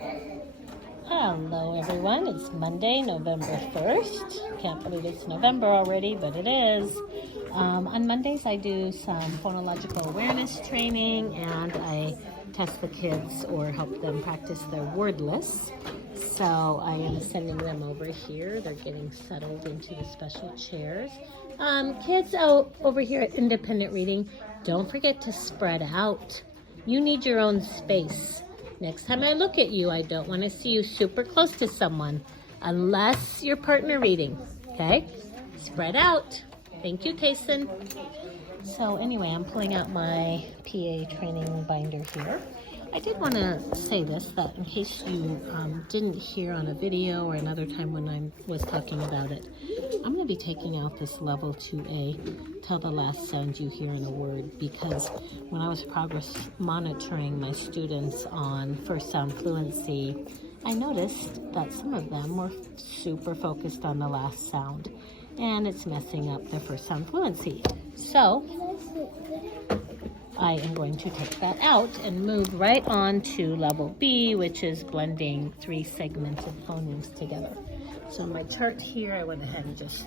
Hello everyone, it's Monday, November 1st. Can't believe it's November already, but it is. On Mondays I do some phonological awareness training and I test the kids or help them practice their word lists. So I am sending them over here. They're getting settled into the special chairs. Kids over here at Independent Reading, don't forget to spread out. You need your own space. Next time I look at you, I don't want to see you super close to someone unless you're partner reading, okay? Spread out. Thank you, Kason. So anyway, I'm pulling out my PA training binder here. I did want to say this, that in case you didn't hear on a video or another time when I was talking about it, I'm going to be taking out this level 2A, tell the last sound you hear in a word, because when I was progress monitoring my students on first sound fluency, I noticed that some of them were super focused on the last sound, and it's messing up their first sound fluency. So I am going to take that out and move right on to level B, which is blending 3 segmented phonemes together. So in my chart here, I went ahead and just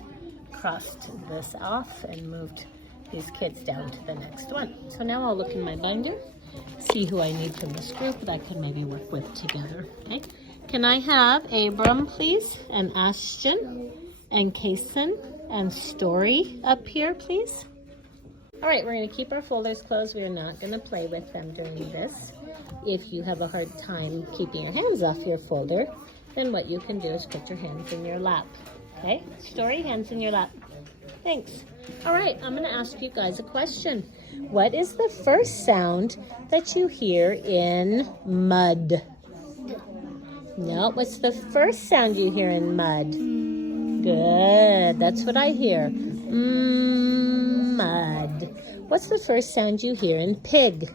crossed this off and moved these kids down to the next one. So now I'll look in my binder, see who I need from this group that I can maybe work with together. Okay? Can I have Abram, please, and Ashton, and Kason, and Story up here, please? All right, we're going to keep our folders closed. We are not going to play with them during this. If you have a hard time keeping your hands off your folder, then what you can do is put your hands in your lap. Okay? Story, hands in your lap. Thanks. All right, I'm going to ask you guys a question. What is the first sound that you hear in mud? No, what's the first sound you hear in mud? Good. That's what I hear. Mud. What's the first sound you hear in pig?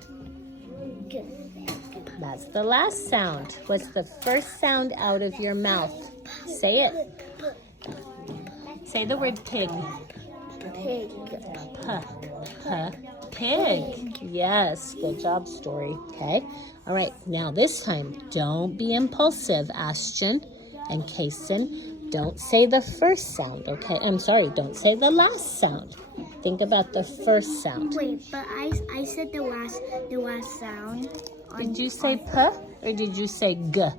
That's the last sound. What's the first sound out of your mouth? Say it. Say the word pig. Pig. Pig. Yes. Good job, Story. Okay. All right. Now this time, don't be impulsive, Ashton and Kason. Don't say the first sound, okay? I'm sorry. Don't say the last sound. Think about the first sound. Wait, but I said the last sound. Did you say p or did you say g?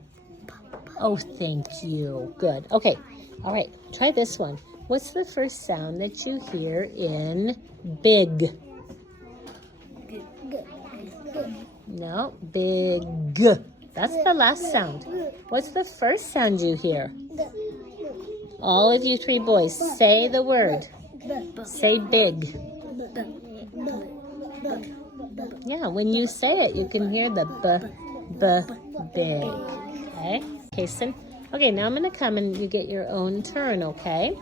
Oh, thank you. Good. Okay. All right. Try this one. What's the first sound that you hear in big? No, big. That's the last sound. What's the first sound you hear? All of you 3 boys, say the word. Say big. Yeah, when you say it, you can hear the big. Okay, Kason? Okay, now I'm going to come and you get your own turn, okay?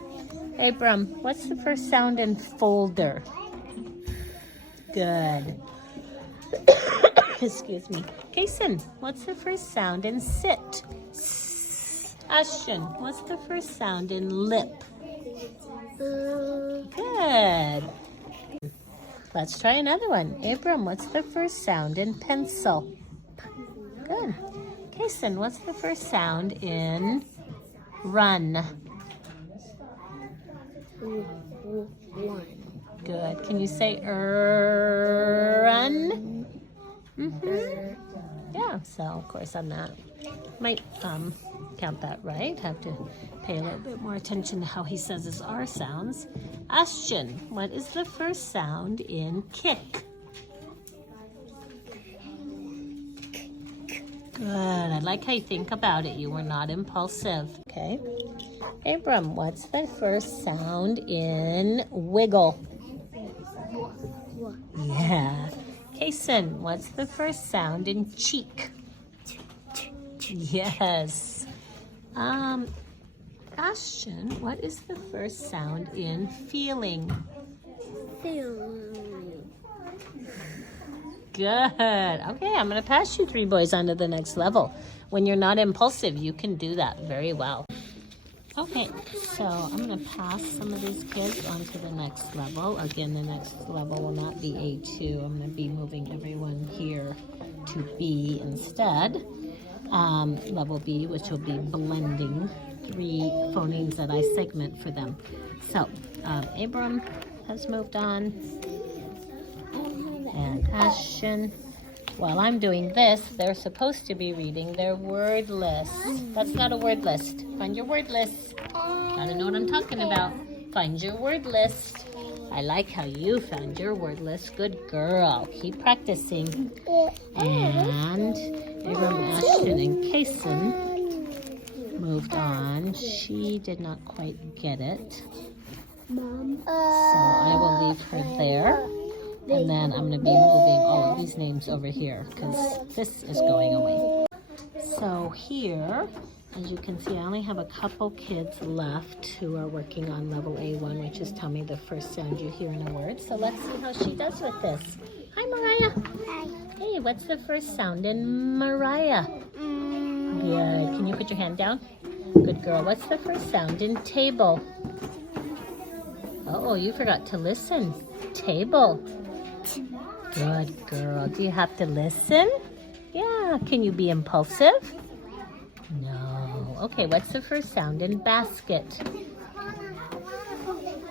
Abram, what's the first sound in folder? Good. Excuse me. Kason, what's the first sound in sit? Ashton, what's the first sound in lip? Good. Let's try another one. Abram, what's the first sound in pencil? Good. Kason, what's the first sound in run? One. Good. Can you say run? Yeah, so of course on that might count that right. Have to pay a little bit more attention to how he says his R sounds. Ashton, what is the first sound in kick? Good. I like how you think about it. You were not impulsive. Okay. Abram, what's the first sound in wiggle? Yeah. Kason, what's the first sound in cheek? Yes. Ashton, what is the first sound in feeling? Good. Okay, I'm going to pass you 3 boys on to the next level. When you're not impulsive, you can do that very well. Okay, so I'm going to pass some of these kids on to the next level. Again, the next level will not be A2. I'm going to be moving everyone here to B instead. level B, which will be blending 3 phonemes that I segment for them. So, Abram has moved on, and Ashton. While I'm doing this, they're supposed to be reading their word list. That's not a word list. Find your word list. Gotta know what I'm talking about. Find your word list. I like how you found your word list. Good girl. Keep practicing. And Abram, Ashton, and Kason moved on. She did not quite get it. So I will leave her there. And then I'm going to be moving all of these names over here because this is going away. So here, as you can see, I only have a couple kids left who are working on level A1, which is tell me the first sound you hear in a word. So let's see how she does with this. Hi, Mariah. Hi. Hey, what's the first sound in Mariah? Good. Can you put your hand down? Good girl. What's the first sound in table? Oh, you forgot to listen. Table. Good girl. Do you have to listen? Yeah. Can you be impulsive? No. Okay, what's the first sound in basket?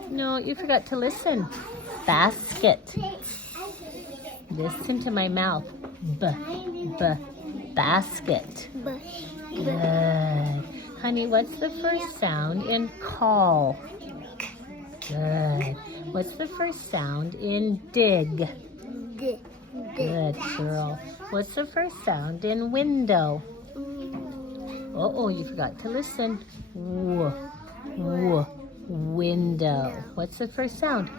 No, you forgot to listen. Basket. Listen to my mouth. Basket. Good. Honey, what's the first sound in call? Good. What's the first sound in dig? Good girl. What's the first sound in window? Uh-oh, you forgot to listen. Window. What's the first sound?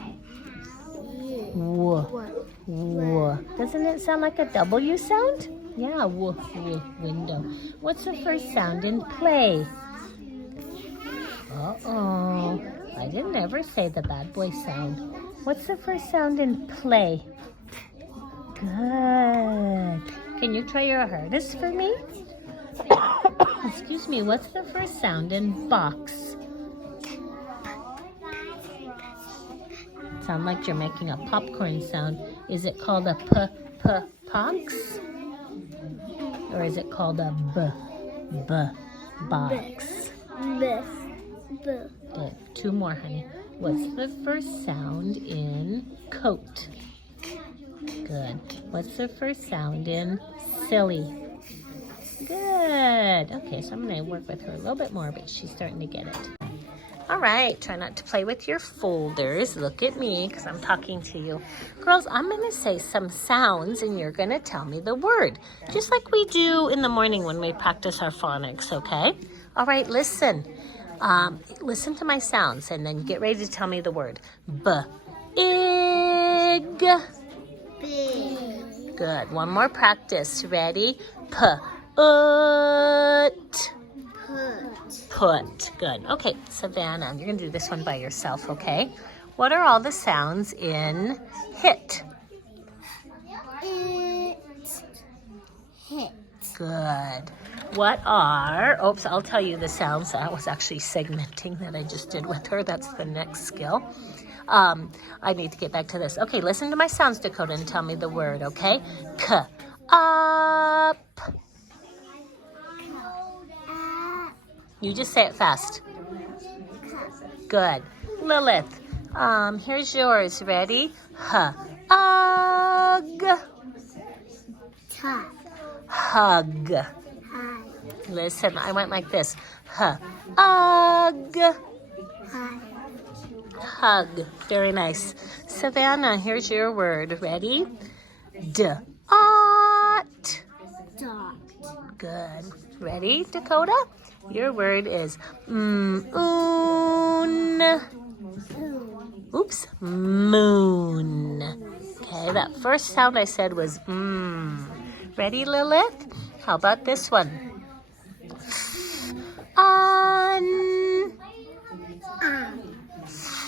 Doesn't it sound like a W sound? Yeah, window. What's the first sound in play? Uh-oh. I didn't ever say the bad boy sound. What's the first sound in play? Good. Can you try your hardest for me? Excuse me, what's the first sound in box? Sound like you're making a popcorn sound. Is it called a pox? Or is it called a box? Good. 2 more, honey. What's the first sound in coat? Good. What's the first sound in silly? Good. Okay, so I'm going to work with her a little bit more, but she's starting to get it. All right, try not to play with your folders. Look at me, because I'm talking to you. Girls, I'm going to say some sounds, and you're going to tell me the word, just like we do in the morning when we practice our phonics, okay? All right, listen. Listen to my sounds, and then get ready to tell me the word. Big. Good. One more practice. Ready? Put. Good. Okay, Savannah, you're going to do this one by yourself, okay? What are all the sounds in hit? Hit. Good. What are, I'll tell you the sounds. I was actually segmenting that I just did with her. That's the next skill. I need to get back to this. Okay, listen to my sounds, Dakota, and tell me the word, okay? Up. You just say it fast. Good. Lilith, here's yours. Ready? Hug. Hug. Listen, I went like this. Hug. Hug. Very nice. Savannah, here's your word. Ready? Dot. Good. Ready, Dakota? Your word is moon. Oops, moon. Okay, that first sound I said was Ready, Lilith? How about this one?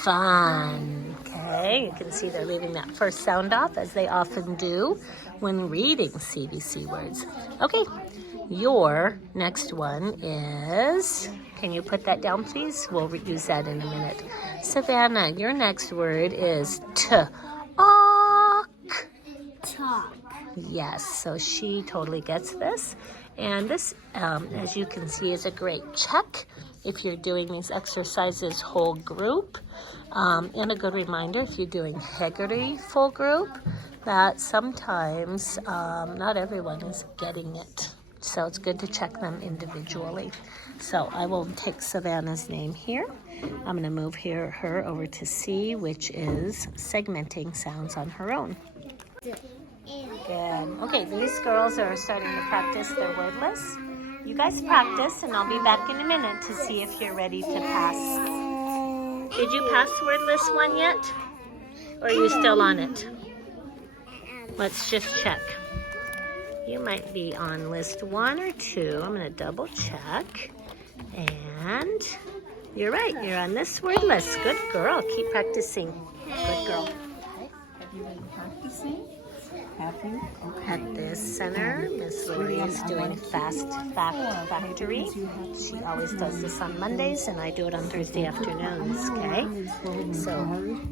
Fun. Okay, you can see they're leaving that first sound off, as they often do when reading CBC words. Okay, your next one is, can you put that down, please? We'll use that in a minute. Savannah, your next word is talk. Talk. Yes, so she totally gets this. And this, as you can see, is a great check if you're doing these exercises whole group. And a good reminder if you're doing Heggerty full group that sometimes not everyone is getting it. So it's good to check them individually. So I will take Savannah's name here. I'm going to move her over to C, which is segmenting sounds on her own. Good. Okay, these girls are starting to practice their word list. You guys practice, and I'll be back in a minute to see if you're ready to pass. Did you pass word list 1 yet? Or are you still on it? Let's just check. You might be on list 1 or 2. I'm going to double check. And you're right. You're on this word list. Good girl. Keep practicing. Good girl. Have you been practicing? Have you? At this center, Miss Lori is doing Fast Fact Factory. She always does this on Mondays, and I do it on Thursday afternoons, okay? So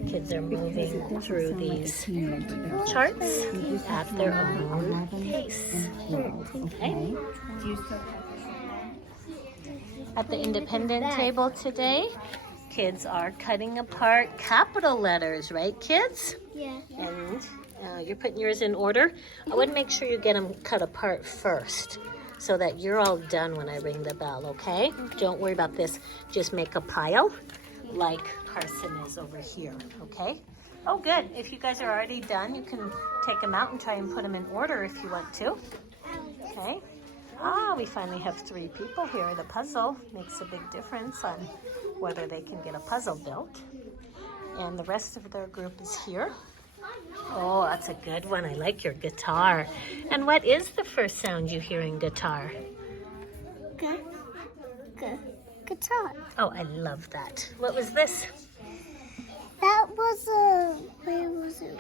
kids are moving through these charts at their own pace, okay? At the independent table today, kids are cutting apart capital letters, right, kids? Yeah. And you're putting yours in order. I would make sure you get them cut apart first so that you're all done when I ring the bell, okay? Don't worry about this. Just make a pile like Carson is over here, okay? Oh, good. If you guys are already done, you can take them out and try and put them in order if you want to, okay? We finally have 3 people here. The puzzle makes a big difference on whether they can get a puzzle built. And the rest of their group is here. Oh, that's a good one. I like your guitar. And what is the first sound you hear in guitar? Guitar. Oh, I love that. What was this? That was a. Where was it?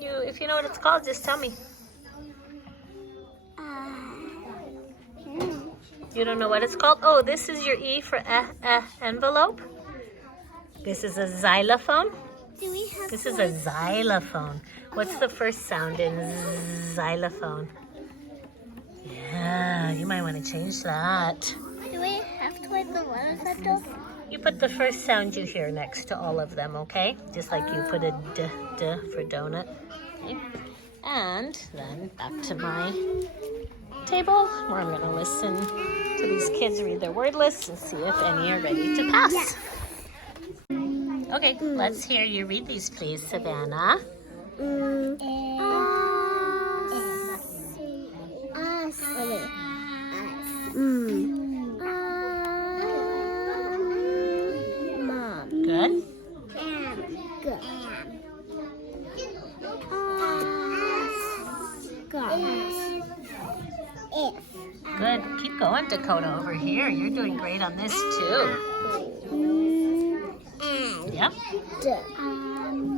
If you know what it's called, just tell me. You don't know what it's called? Oh, this is your E for envelope. This is a xylophone. This is a xylophone. What's the first sound in xylophone? Yeah, you might want to change that. Do we have to write the letters at those? You put the first sound you hear next to all of them, okay? Just like you put a D for donut. Okay. And then back to my table where I'm going to listen to these kids read their word lists and see if any are ready to pass. Yeah. Okay, let's hear you read these, please, Savannah. Mom. Good. Good. Keep going, Dakota, over here. You're doing great on this, too. Yep.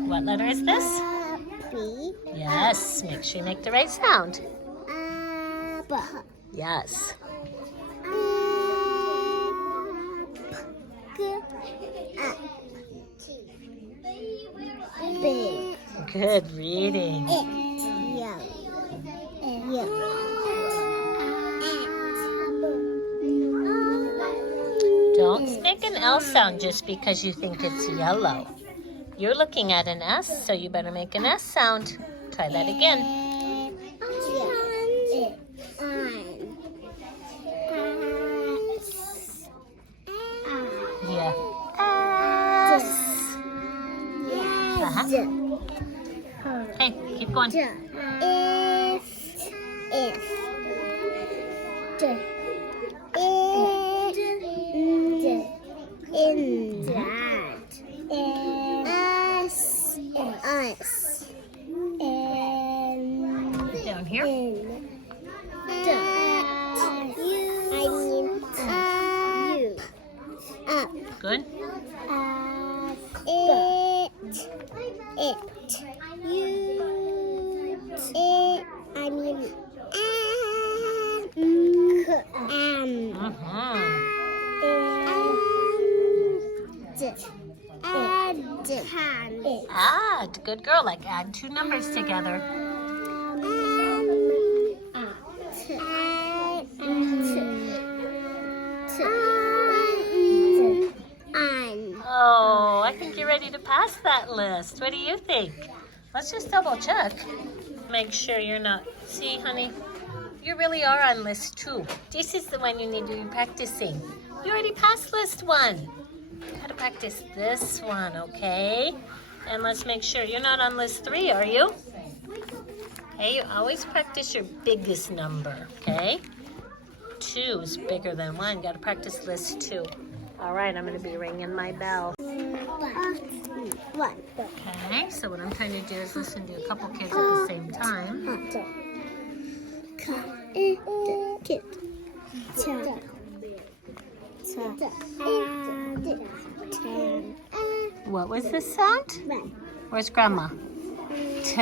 What letter is this? B. Yes. Make sure you make the right sound. B. Yes. Big. Good reading. Don't make an L sound just because you think it's yellow. You're looking at an S, so you better make an S sound. Try that again. Yeah. S. Okay, keep going. Down here. Good. Add. Good girl. Like add 2 numbers together. ready to pass that list. What do you think? Let's just double check. Make sure you're not. See, honey, you really are on list 2. This is the one you need to be practicing. You already passed list 1. Gotta practice this one, okay? And let's make sure you're not on list 3, are you? Okay, you always practice your biggest number, okay? 2 is bigger than 1. Gotta practice list 2. All right, I'm gonna be ringing my bell. 1. Okay, so what I'm trying to do is listen to a couple kids at the same time. What was this sound? Where's Grandma? T.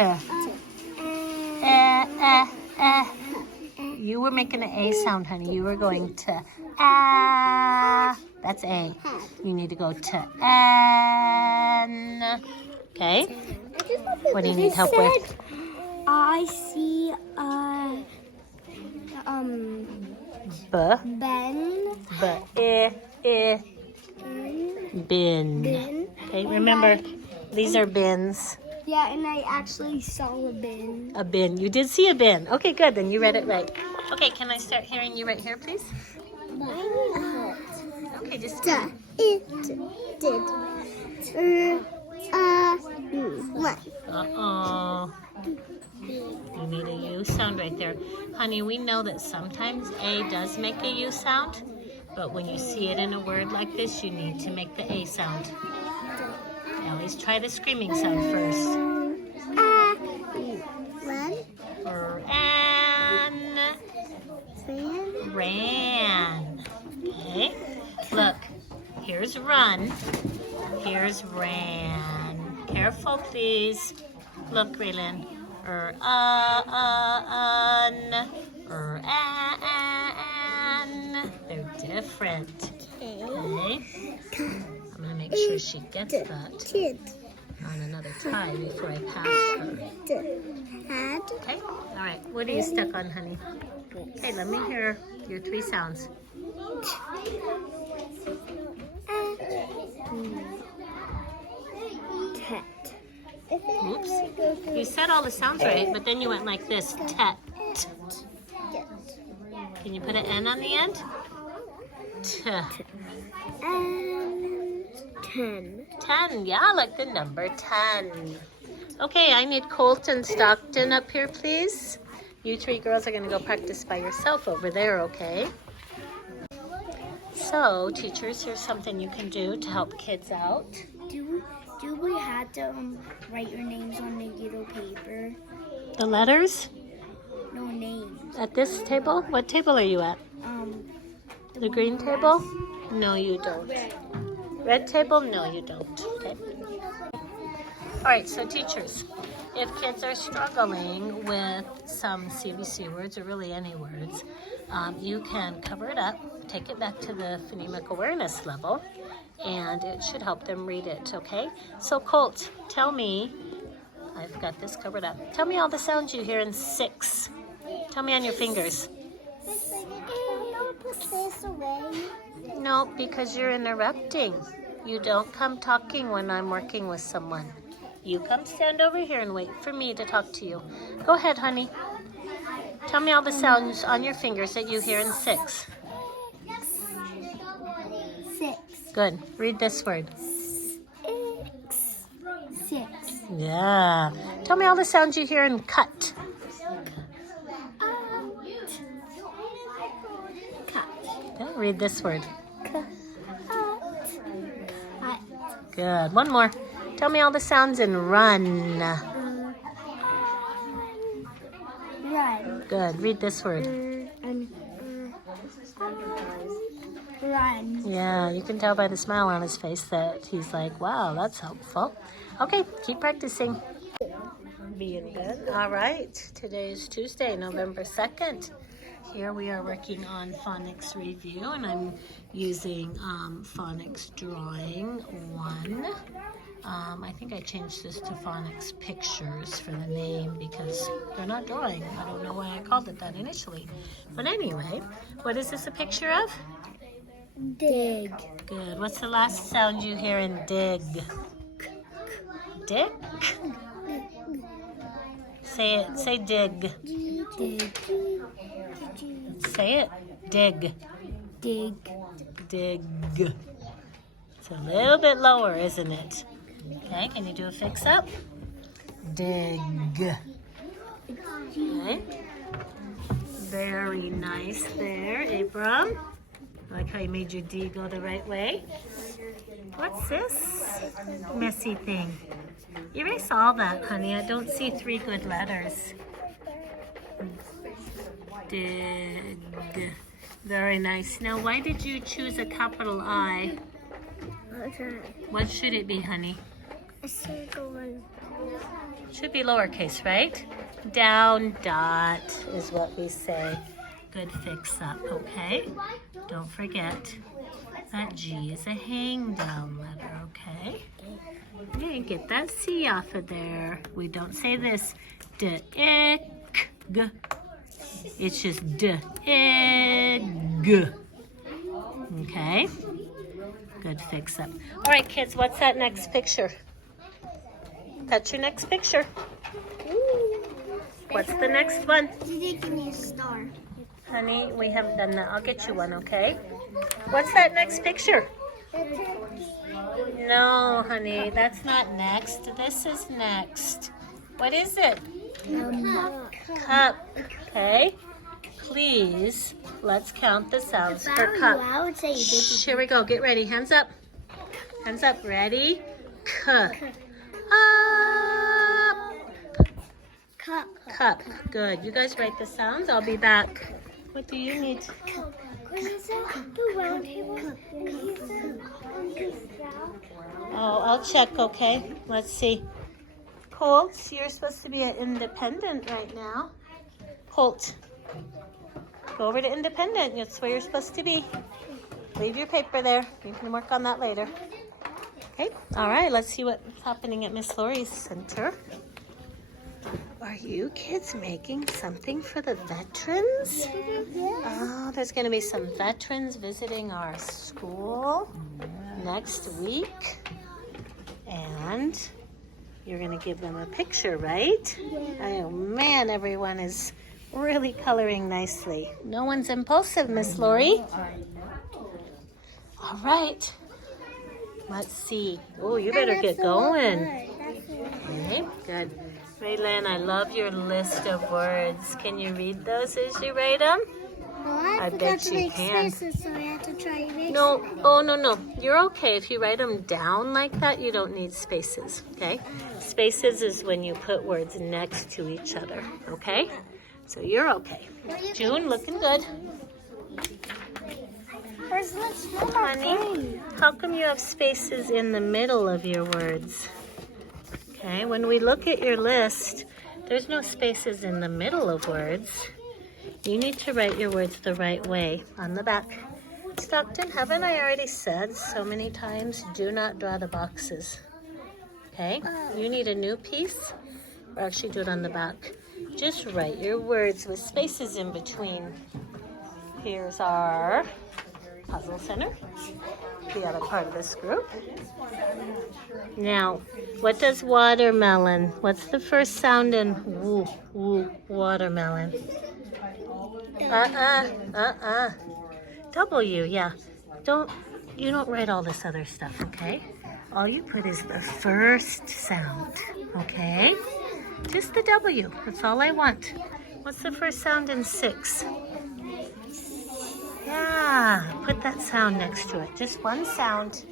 You were making an A sound, honey. You were going to A. That's A. You need to go to N. Okay. What do you need help with? I see B. Ben. Bin. Okay, remember, these are bins. Yeah, and I actually saw a bin. A bin. You did see a bin. Okay, good. Then you read it right. Okay, can I start hearing you right here, please? Okay, just. It did. Uh-oh. You made a U sound right there. Honey, we know that sometimes A does make a U sound, but when you see it in a word like this, you need to make the A sound. Always try the screaming sound first. Ran. Okay. Look, here's run. Here's ran. Careful, please. Look, Raylin. Un. An. They're different. Okay. I'm gonna make sure she gets that on another tie before I pass her. Okay. All right. What are you stuck on, honey? Okay. Let me hear your 3 sounds. Oops. You said all the sounds right, but then you went like this. Tet. Can you put an N on the end? T. 10. 10. Yeah, like the number 10. Okay, I need Colt and Stockton up here, please. You 3 girls are going to go practice by yourself over there, okay? So, teachers, here's something you can do to help kids out. Do we have to write your names on the yellow paper? The letters? No names. At this table? What table are you at? The green table? No, you don't. Red table? No, you don't. Okay. All right, so teachers, if kids are struggling with some CBC words or really any words, you can cover it up, take it back to the phonemic awareness level, and it should help them read it, okay? So Colt, tell me, I've got this covered up. Tell me all the sounds you hear in 6. Tell me on your fingers. Put this away. No, because you're interrupting. You don't come talking when I'm working with someone. You come stand over here and wait for me to talk to you. Go ahead, honey. Tell me all the sounds on your fingers that you hear in 6. 6. Good. Read this word. 6. Yeah. Tell me all the sounds you hear in cut. Cut. Okay, read this word. Cut. Good. One more. Tell me all the sounds in run. Run. Good. Read this word. Run. Yeah, you can tell by the smile on his face that he's like, wow, that's helpful. Okay, keep practicing. Be in bed. All right. Today is Tuesday, November 2nd. Here we are working on phonics review, and I'm using phonics drawing 1. I think I changed this to phonics pictures for the name because they're not drawing. I don't know why I called it that initially. But anyway, what is this a picture of? Dig. Good. What's the last sound you hear in dig? Dick. Say it. Say dig. Say it. Dig. Dig. Dig. It's a little bit lower, isn't it? Okay, can you do a fix up? Dig. Okay. Very nice there, Abram. I like how you made your D go the right way. What's this messy thing? Erase all that, honey. I don't see 3 good letters. Dig. Very nice. Now, why did you choose a capital I? What should it be, honey? A circle one. Should be lowercase, right? Down dot is what we say. Good fix up, okay? Don't forget that G is a hang down letter, okay? Yeah, get that C off of there. We don't say this D-I-G. It's just D-I-G. Okay? Good fix up. All right, kids, what's that next picture? That's your next picture. What's the next one? Give me a star. Honey, we haven't done that. I'll get you one, okay? What's that next picture? No, honey, that's not next. This is next. What is it? Cup. Okay? Please, let's count the sounds for cup. I would say Shh, here we go. Get ready. Hands up. Hands up. Ready? Cup. cup. Cup. Good. You guys write the sounds. I'll be back. What do you need? Oh, I'll check, okay? Let's see. Colt, you're supposed to be at Independent right now. Colt, go over to Independent. That's where you're supposed to be. Leave your paper there. You can work on that later. Okay, all right, let's see what's happening at Miss Lori's center. Are you kids making something for the veterans? Oh, there's going to be some veterans visiting our school next week. And you're going to give them a picture, right? Oh, man, everyone is really coloring nicely. No one's impulsive, Miss Lori. All right. Let's see. Oh, you better get going. Okay, good. Raylan, I love your list of words. Can you read those as you write them? I bet you can. Spaces, so I have to try erasing. No, oh, no. You're okay. If you write them down like that, you don't need spaces, okay? Spaces is when you put words next to each other, okay? So you're okay. June, looking good. Honey, how come you have spaces in the middle of your words? Okay, when we look at your list, there's no spaces in the middle of words. You need to write your words the right way on the back. Stockton, haven't I already said so many times, do not draw the boxes? Okay, you need a new piece, or actually do it on the back. Just write your words with spaces in between. Here's our puzzle center, the other part of this group. Now, what does watermelon? What's the first sound in woo, woo, watermelon? W, yeah. You don't write all this other stuff, okay? All you put is the first sound, okay? Just the W, that's all I want. What's the first sound in 6? Yeah, put that sound next to it. Just one sound.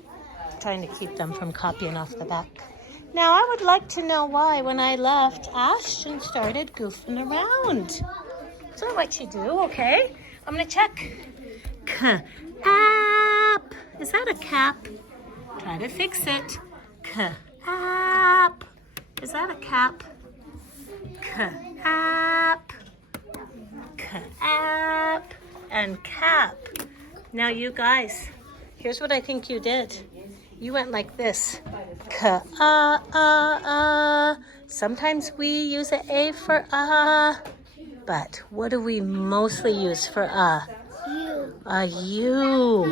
I'm trying to keep them from copying off the back. Now, I would like to know why when I left, Ashton started goofing around. Is that what you do? Okay. I'm going to check. Cap. Is that a cap? Try to fix it. Cap. Is that a cap? Cap. Cap. And cap. Now you guys, here's what I think you did. You went like this. Sometimes we use an A for but what do we mostly use for U. A U.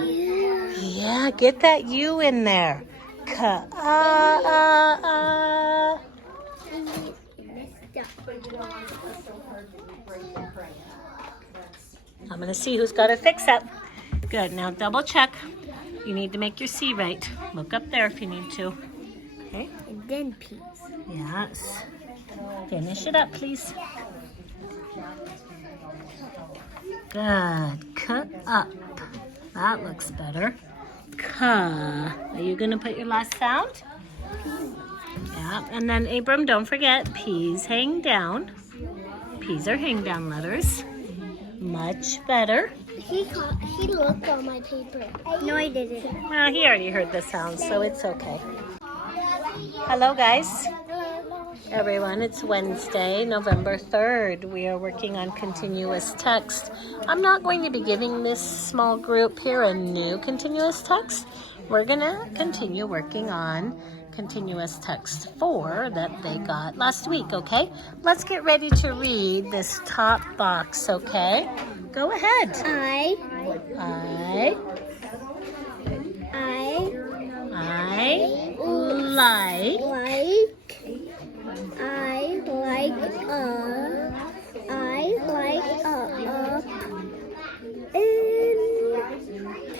Yeah, get that U in there. I'm going to see who's got it fixed up. Good. Now double check. You need to make your C right. Look up there if you need to. Okay. And then peas. Yes. Finish it up, please. Good. Cut up. That looks better. Ka. Are you going to put your last sound? Yeah. And then, Abram, don't forget, P's hang down. P's are hang down letters. Much better. He looked on my paper. No, I didn't. Well, he already heard the sound, so it's okay. Hello, guys. Everyone, it's Wednesday, November 3rd. We are working on continuous text. I'm not going to be giving this small group here a new continuous text. We're going to continue working on continuous text 4 that they got last week, okay? Let's get ready to read this top box, okay? Go ahead. I like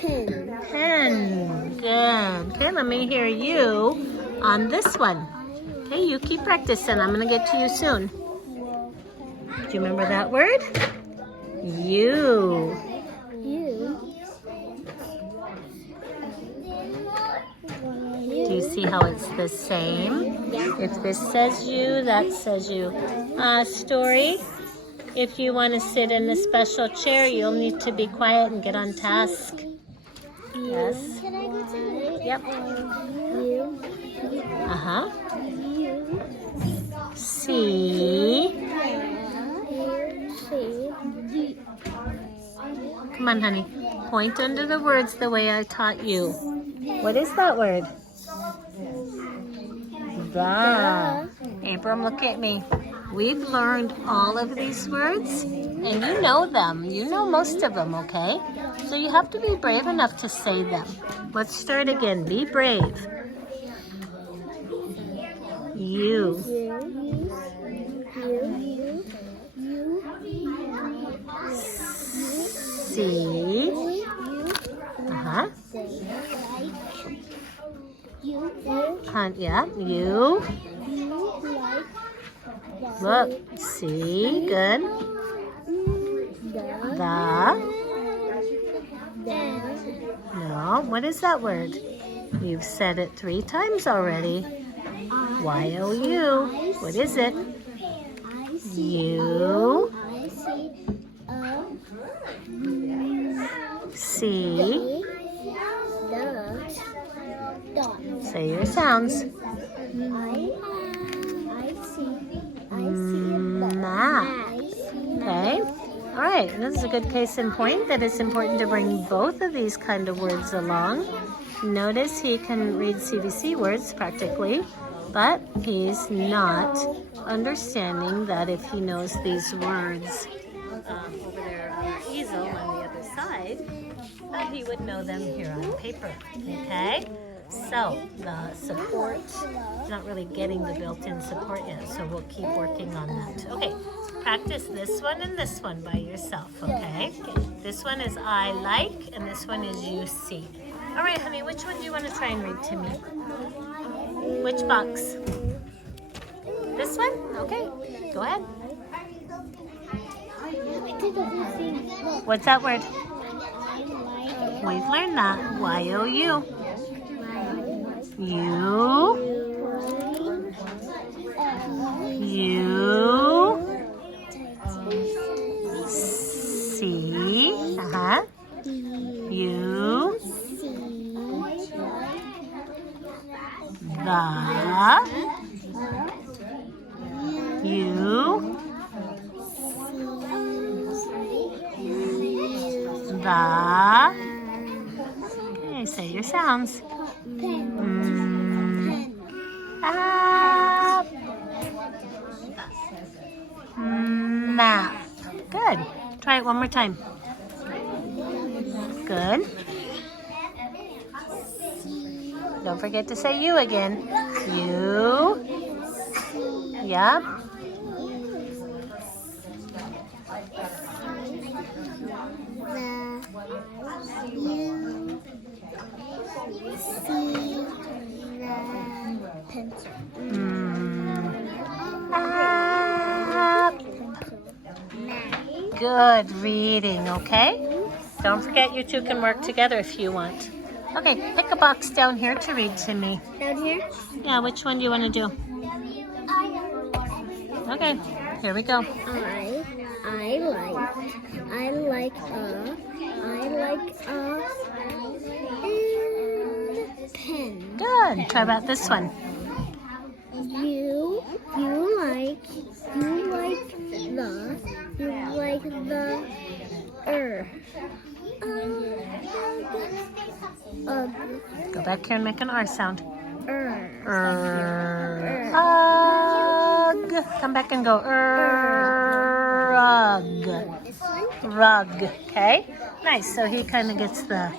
pen. Good. Okay, let me hear you on this one. Okay, you keep practicing. I'm going to get to you soon. Do you remember that word? You. Do you see how it's the same? If this says you, that says you. Story. If you want to sit in a special chair, you'll need to be quiet and get on task. Yes. Can I go to Yep. you? Uh-huh. See. Come on, honey. Point under the words the way I taught you. What is that word? The. Abram, look at me. We've learned all of these words, and you know them. You know most of them, okay? So you have to be brave enough to say them. Let's start again. Be brave. You. See. Uh-huh. Yeah, you. Look, see, good. The. No, what is that word? You've said it 3 times already. Y-O-U. What is it? You. See. Say your sounds. Map. Okay. All right. This is a good case in point that it's important to bring both of these kind of words along. Notice he can read CVC words practically, but he's not understanding that if he knows these words over there on our easel on the other side, that he would know them here on paper. Okay? So the support, he's not really getting the built-in support yet, so we'll keep working on that. Okay, practice this one and this one by yourself, okay? This one is I like, and this one is you see. All right, honey, which one do you want to try and read to me? Which box? This one? Okay, go ahead. What's that word? We've learned that. Y-O-U. You. See. Uh-huh. You. The. You. The. Okay, say your sounds. Map. Good. Try it one more time. Good. Don't forget to say you again. You. Yep. Pencil. Good reading, okay? Don't forget you two can work together if you want. Okay, pick a box down here to read to me. Down here? Yeah, which one do you want to do? Okay, here we go. I like a pen. Good. Try about this one. You like the Go back here and make an R sound. Ugh. Come back and go. Rug. Rug. Okay. Nice. So he kind of gets the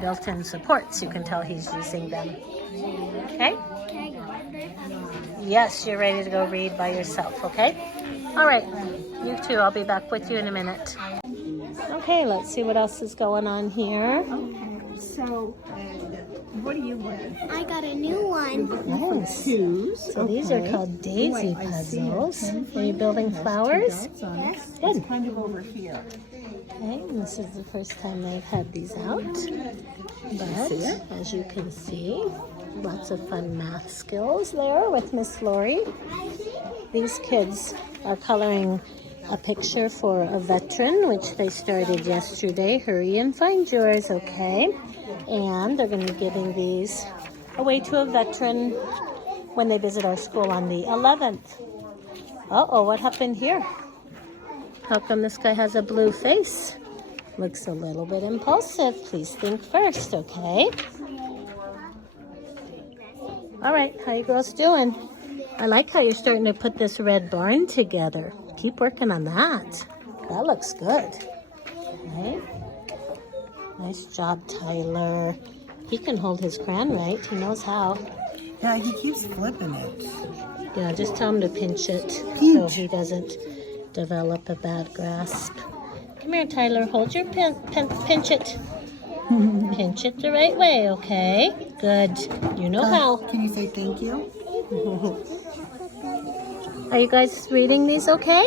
built-in supports. You can tell he's using them. Okay. Yes, you're ready to go read by yourself. Okay. All right. You too. I'll be back with you in a minute. Okay. Let's see what else is going on here. Okay, so what do you want? I got a new one. Nice. Shoes. So these are called daisy puzzles. Are you building flowers? Yes. Good. It's kind of over here. Okay, and this is the first time they've had these out. But as you can see, lots of fun math skills there with Miss Lori. These kids are coloring a picture for a veteran, which they started yesterday. Hurry and find yours, okay? And they're going to be giving these away to a veteran when they visit our school on the 11th. Uh-oh, what happened here? How come this guy has a blue face? Looks a little bit impulsive. Please think first, okay? All right, how you girls doing? I like how you're starting to put this red barn together. Keep working on that. That looks good. Okay. Nice job, Tyler. He can hold his crayon right. He knows how. Yeah, he keeps flipping it. Yeah, just tell him to pinch it so he doesn't develop a bad grasp. Come here, Tyler. Hold your pinch it. Pinch it the right way, okay? Good. You know how. Can you say thank you? Are you guys reading these okay?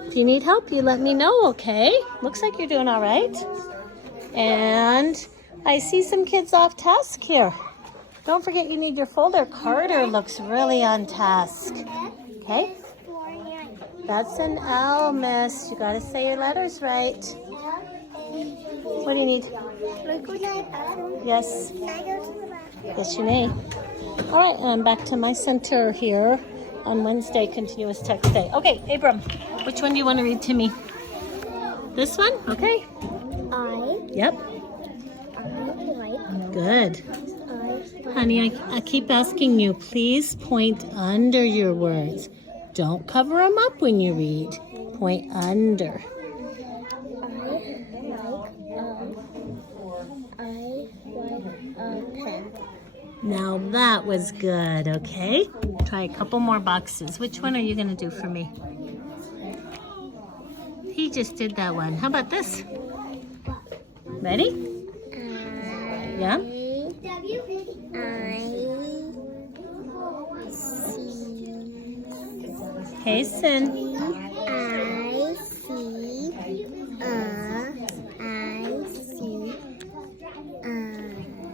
If you need help, you let me know, okay? Looks like you're doing all right. And I see some kids off task here. Don't forget you need your folder. Carter looks really on task. Okay? That's an L, miss. You gotta say your letters right. What do you need? Yes. Yes, you may. All right, and I'm back to my center here on Wednesday, continuous text day. Okay, Abram, which one do you want to read to me? This one? Okay. Yep. Good. Honey, I keep asking you, please point under your words. Don't cover them up when you read. Point under. I like a pen. Now that was good, okay? Try a couple more boxes. Which one are you going to do for me? He just did that one. How about this? Ready? Yeah? Hey, Sin.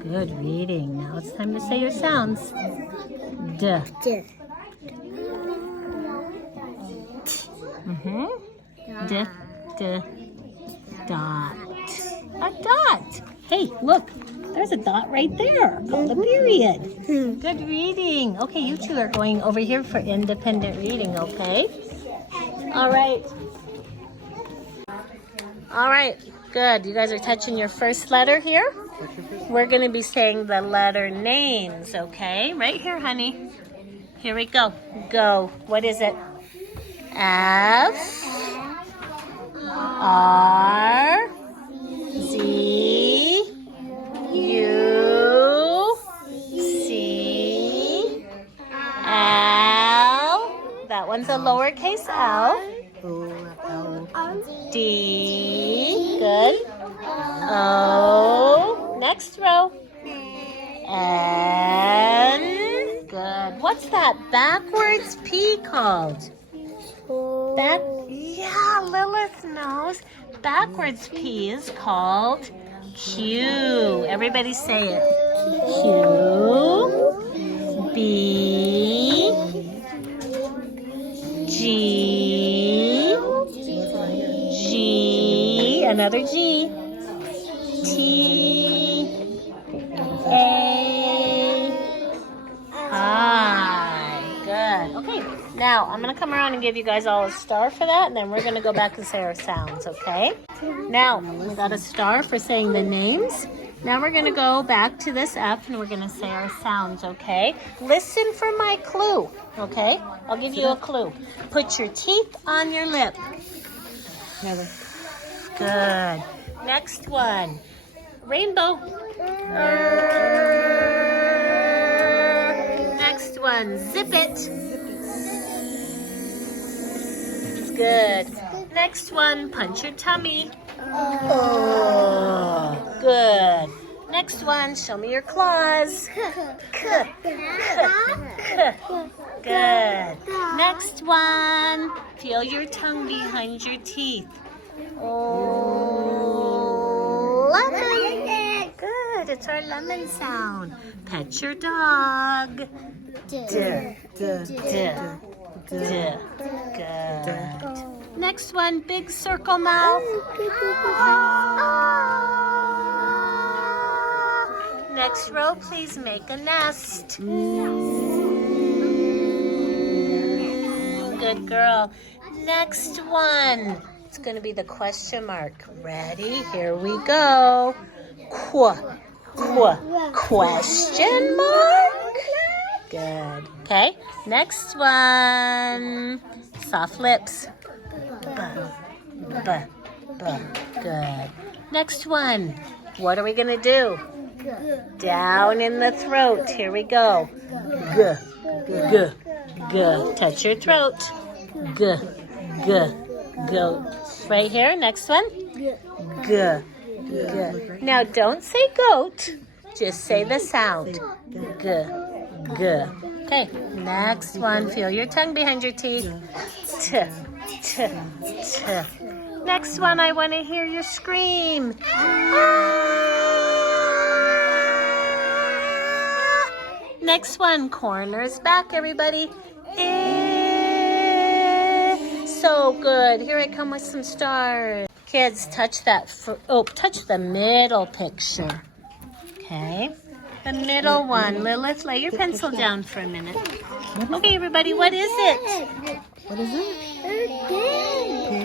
Good reading. Now it's time to say your sounds. D. D. D. Dot. A dot. Hey, look. There's a dot right there. Called a period. Good reading. Okay, you two are going over here for independent reading, okay? All right. All right. Good. You guys are touching your first letter here. We're going to be saying the letter names, okay? Right here, honey. Here we go. Go. What is it? F R Z U one's a lowercase L. O. D. Good. O. Next row. N. Good. What's that backwards P called? Yeah, Lilith knows. Backwards P is called Q. Everybody say it. Q. B. G. G. Another G. T. A. I. Good. Okay. Now, I'm going to come around and give you guys all a star for that, and then we're going to go back and say our sounds, okay? Now, we got a star for saying the names. Now we're going to go back to this F, and we're going to say our sounds, okay? Listen for my clue, okay? I'll give you a clue. Put your teeth on your lip. Good. Next one. Rainbow. Next one. Zip it. Good. Next one, punch your tummy. Oh, good. Next one, show me your claws. Good. Next one, feel your tongue behind your teeth. Oh, lemon. Good, it's our lemon sound. Pet your dog. Good. Next one, big circle mouth. Next row, please make a nest. Good girl. Next one, it's going to be the question mark. Ready? Here we go. Question mark. Good. Okay. Next one. Soft lips. Good. Next one. What are we going to do? Down in the throat. Here we go. Touch your throat. Go. Right here. Next one. Now don't say goat. Just say the sound. Okay, next one. Feel your tongue behind your teeth. Next one, I want to hear you scream. Next one, corners back, everybody. So good. Here I come with some stars. Kids, touch that. Touch the middle picture. Okay. The middle one. Lilith, lay your pencil down for a minute. Okay, everybody, what is it? What is it?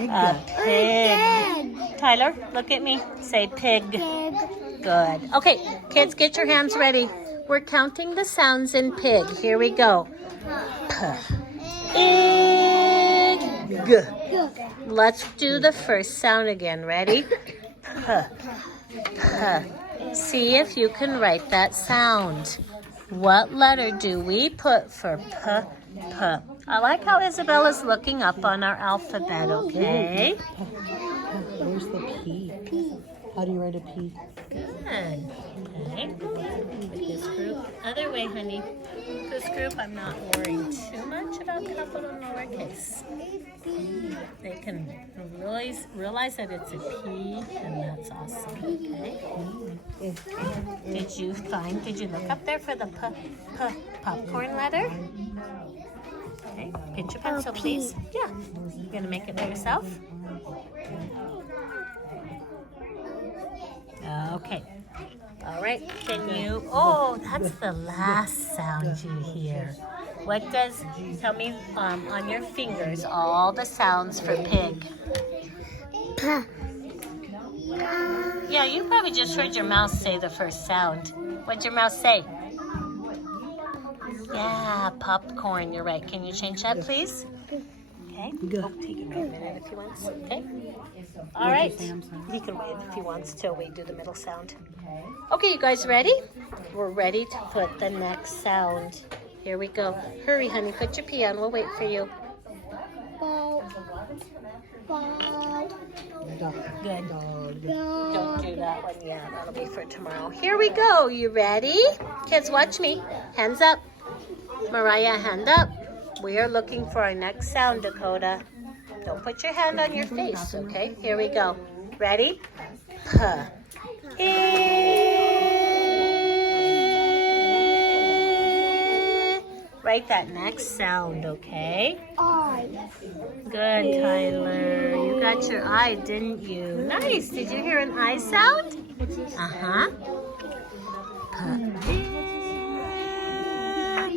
A pig. Tyler, look at me. Say pig. Good. Okay, kids, get your hands ready. We're counting the sounds in pig. Here we go. Pig. Let's do the first sound again. Ready? See if you can write that sound. What letter do we put for p? I like how Isabella's looking up on our alphabet, okay? Where's the P? How do you write a P? Good. Okay. This group. Other way, honey. This group, I'm not worrying too much about capital and lowercase. They can realize that it's a P, and that's awesome. Okay. Did you look up there for the popcorn letter? Okay. Get your pencil, please. Yeah. You're gonna make it by yourself. Okay. All right. Can you? Oh, that's the last sound you hear. What does? Tell me on your fingers all the sounds for pig. Yeah, you probably just heard your mouse say the first sound. What'd your mouse say? Yeah, popcorn. You're right. Can you change that, please? Okay. Oh, take a minute if he wants. Okay. All right. He can wait if he wants till we do the middle sound. Okay, you guys ready? We're ready to put the next sound. Here we go. Hurry, honey. Put your P on. We'll wait for you. Good. Don't do that one yet. That'll be for tomorrow. Here we go. You ready? Kids, watch me. Hands up. Mariah, hand up. We are looking for our next sound, Dakota. Don't put your hand on your face, okay? Here we go. Ready? Puh. Write that next sound, okay? Good, Tyler. You got your I, didn't you? Nice. Did you hear an I sound? Uh-huh.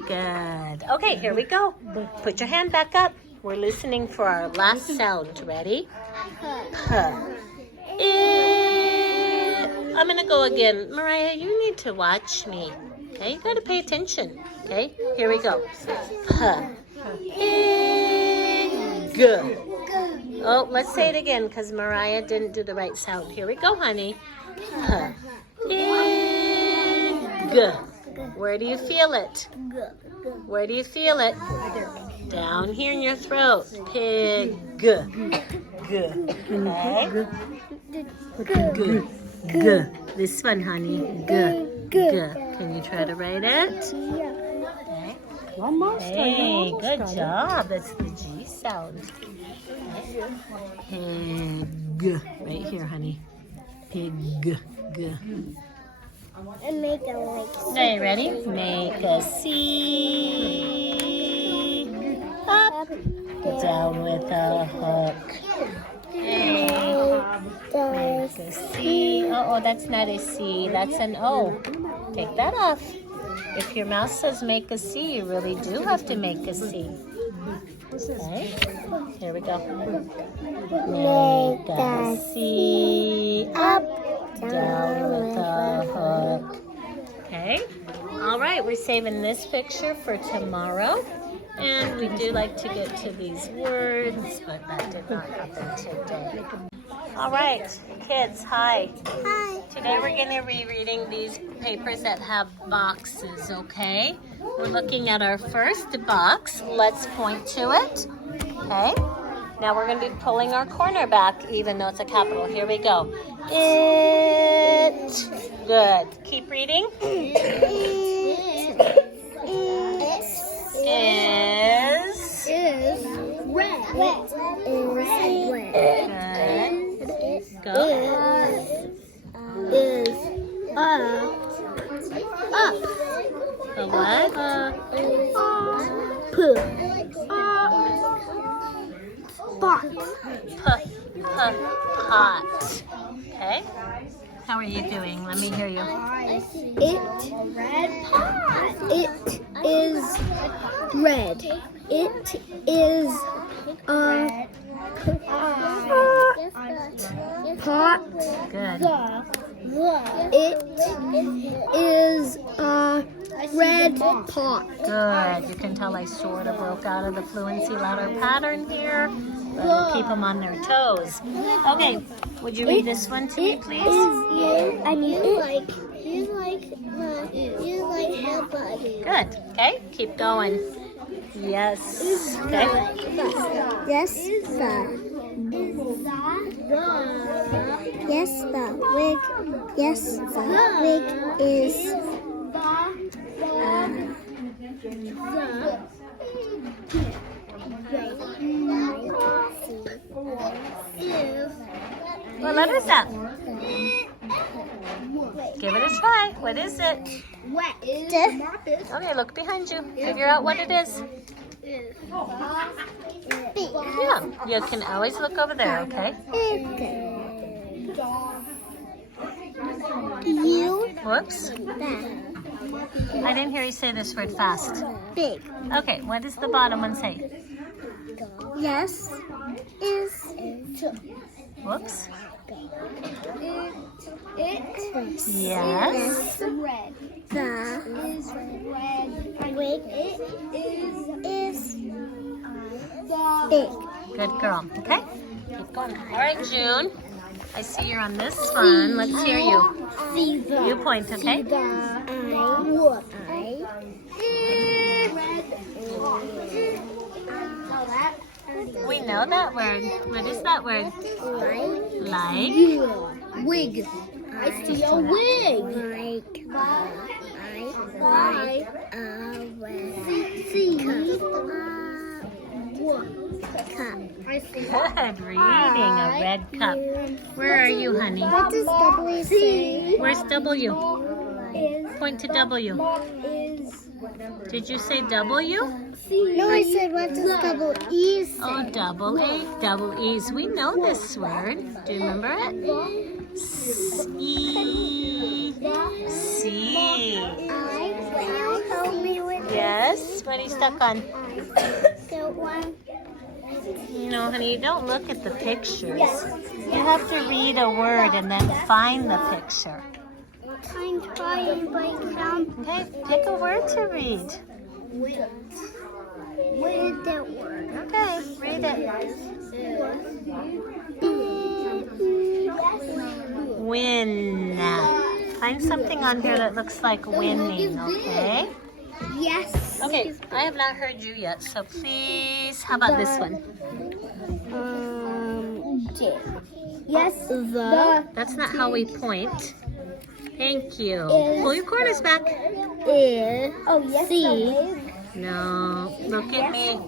Good. Okay, here we go. Put your hand back up. We're listening for our last sound. Ready? Puh. I'm going to go again. Mariah, you need to watch me. Okay, you got to pay attention. Okay, here we go. Puh. Good. Oh, let's say it again because Mariah didn't do the right sound. Here we go, honey. Puh. Good. Where do you feel it? Where do you feel it? Down here in your throat. Pig. Good. Okay. Good. Good. This one, honey. Good. Can you try to write it? Okay. Hey, good job. That's the G sound. Pig. Right here, honey. Pig. Good. And make a like. Okay, ready? Make a C. Up. Down with a hook. Okay. Make a C. Oh, that's not a C. That's an O. Take that off. If your mouse says make a C, you really do have to make a C. Okay. Here we go. Make a C. Up. Down with a hook. Okay. All right. We're saving this picture for tomorrow. And we do like to get to these words, but that did not happen today. All right, kids, hi. Hi. Today we're going to be reading these papers that have boxes, okay? We're looking at our first box. Let's point to it, okay? Now we're going to be pulling our corner back, even though it's a capital. Here we go. It. Good. Keep reading. Is red. Good. Go. Is up. The what? Poo. Pot. Pot. Okay. How are you doing? Let me hear you. It is red. It is pot. Good. It is a red pot. Good. You can tell I sort of broke out of the fluency ladder pattern here. But we'll keep them on their toes. Okay. Would you read this one to me, please? Good. Okay. Keep going. Yes. Okay. Yes, the wig is What letter is that? Give it a try. What is it? Okay, look behind you. Figure out what it is. Yeah, you can always look over there, okay? Whoops. I didn't hear you say this word fast. Big. Okay, what does the bottom one say? Yes. Is. Whoops. It. Yes. Red. The wig is big. Good girl. Okay? Keep going. All right, June. I see you're on this one. Let's hear you. You point, okay? We know that word. What is that word? Like. Wig. I see a wig. Good reading. A red cup. Where are you, honey? What does W say? Where's W? Point to W. Did you say W? No, I said what does double E say? Oh, double A, double E's. We know this word. Do you remember it? C. Can you help me with Yes. What are you stuck on? the one? No, honey, you don't look at the pictures. You have to read a word and then find the picture. I'm trying, but I can't. Okay, pick a word to read. With the word. Okay, read it. Win. Find something on here that looks like winning, okay? Yes. Okay, I have not heard you yet, so please, how about this one? J. Yes. The. That's not how we point. Thank you. Pull your corners back. Oh, yes. C. No, look at me.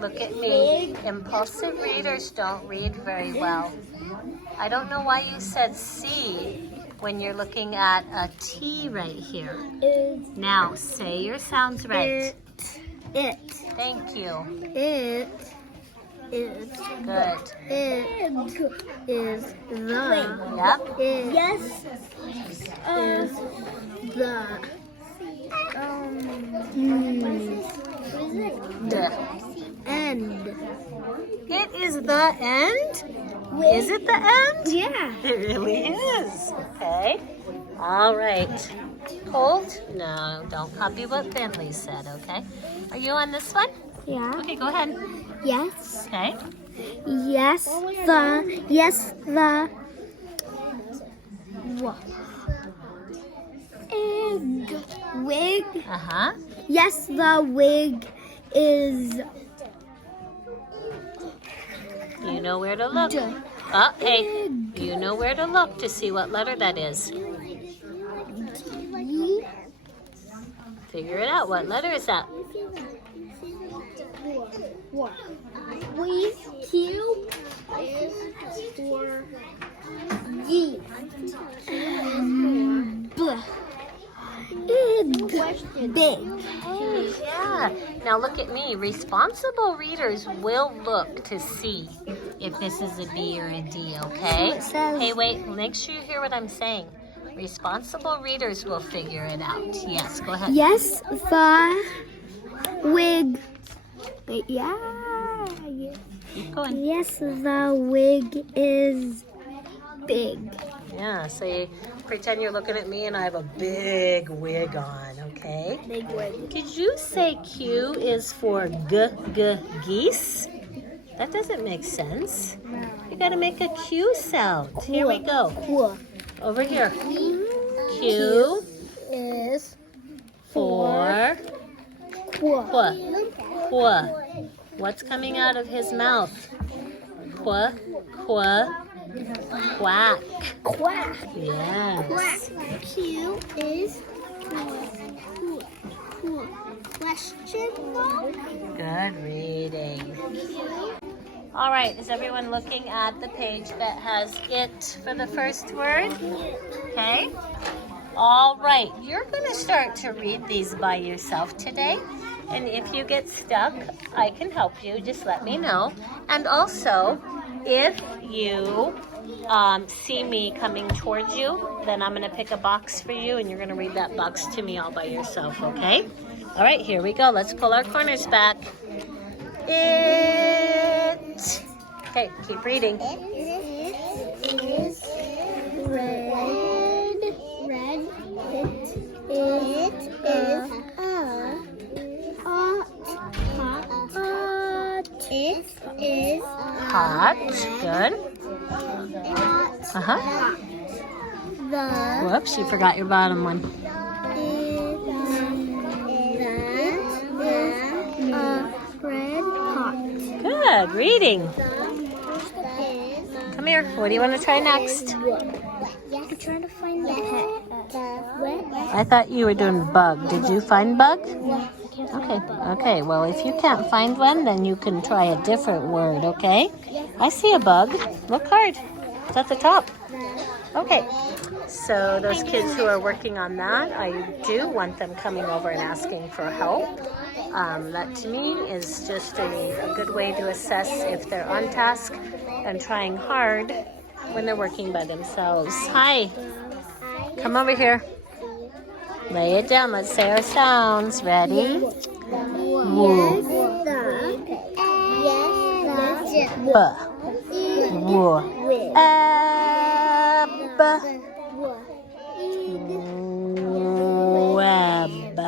Look at me. Impulsive readers don't read very well. I don't know why you said C when you're looking at a T right here. Now, say your sounds right. It. Thank you. It is. Good. It is the. Yep. It yes. Is the. Duh. End. It is the end? Is it the end? Yeah. It really is. Okay. All right. Hold. No, don't copy what Bentley said, okay? Are you on this one? Yeah. Okay, go ahead. Yes. Okay. Yes. The. Yes. The. What? Egg. Wig. Uh-huh. Yes, the wig is. You know where to look. Oh, hey. You know where to look to see what letter that is. Figure it out. What letter is that? What? We Q is for G. Big. Hey, yeah. Now look at me. Responsible readers will look to see if this is a B or a D, okay? That's what it says. Hey, wait. Make sure you hear what I'm saying. Responsible readers will figure it out. Yes, go ahead. Yes, the wig. Yeah. Keep going. Yes, the wig is big. Yeah, so you pretend you're looking at me and I have a big wig on, okay? Big wig. Did you say Q is for geese? That doesn't make sense. You gotta make a Q sound. Here we go. Cool. Over here. Q Is for cool. qua. What's coming out of his mouth? Qua, quack. Quack. Yes. Quack. Q is cool. Question mark. Good reading. All right, is everyone looking at the page that has it for the first word? Okay. All right, you're going to start to read these by yourself today. And if you get stuck, I can help you. Just let me know. And also, if you see me coming towards you, then I'm going to pick a box for you, and you're going to read that box to me all by yourself, okay? All right, here we go. Let's pull our corners back. It. Okay, keep reading. It is red. It is hot. It is Hot. Good. Uh-huh. The Whoops, you forgot your bottom one. red pot. Good. Good. Reading. Come here. What do you want to try next? I'm trying to find the what? I thought you were doing bug. Did you find bug? Okay. Okay. Well, if you can't find one, then you can try a different word, okay? I see a bug. Look hard. It's at the top. Okay. So those kids who are working on that, I do want them coming over and asking for help. That to me is just a good way to assess if they're on task and trying hard when they're working by themselves. Hi. Come over here. Lay it down. Let's say our sounds. Ready? Woo. B. Woo. B. Web.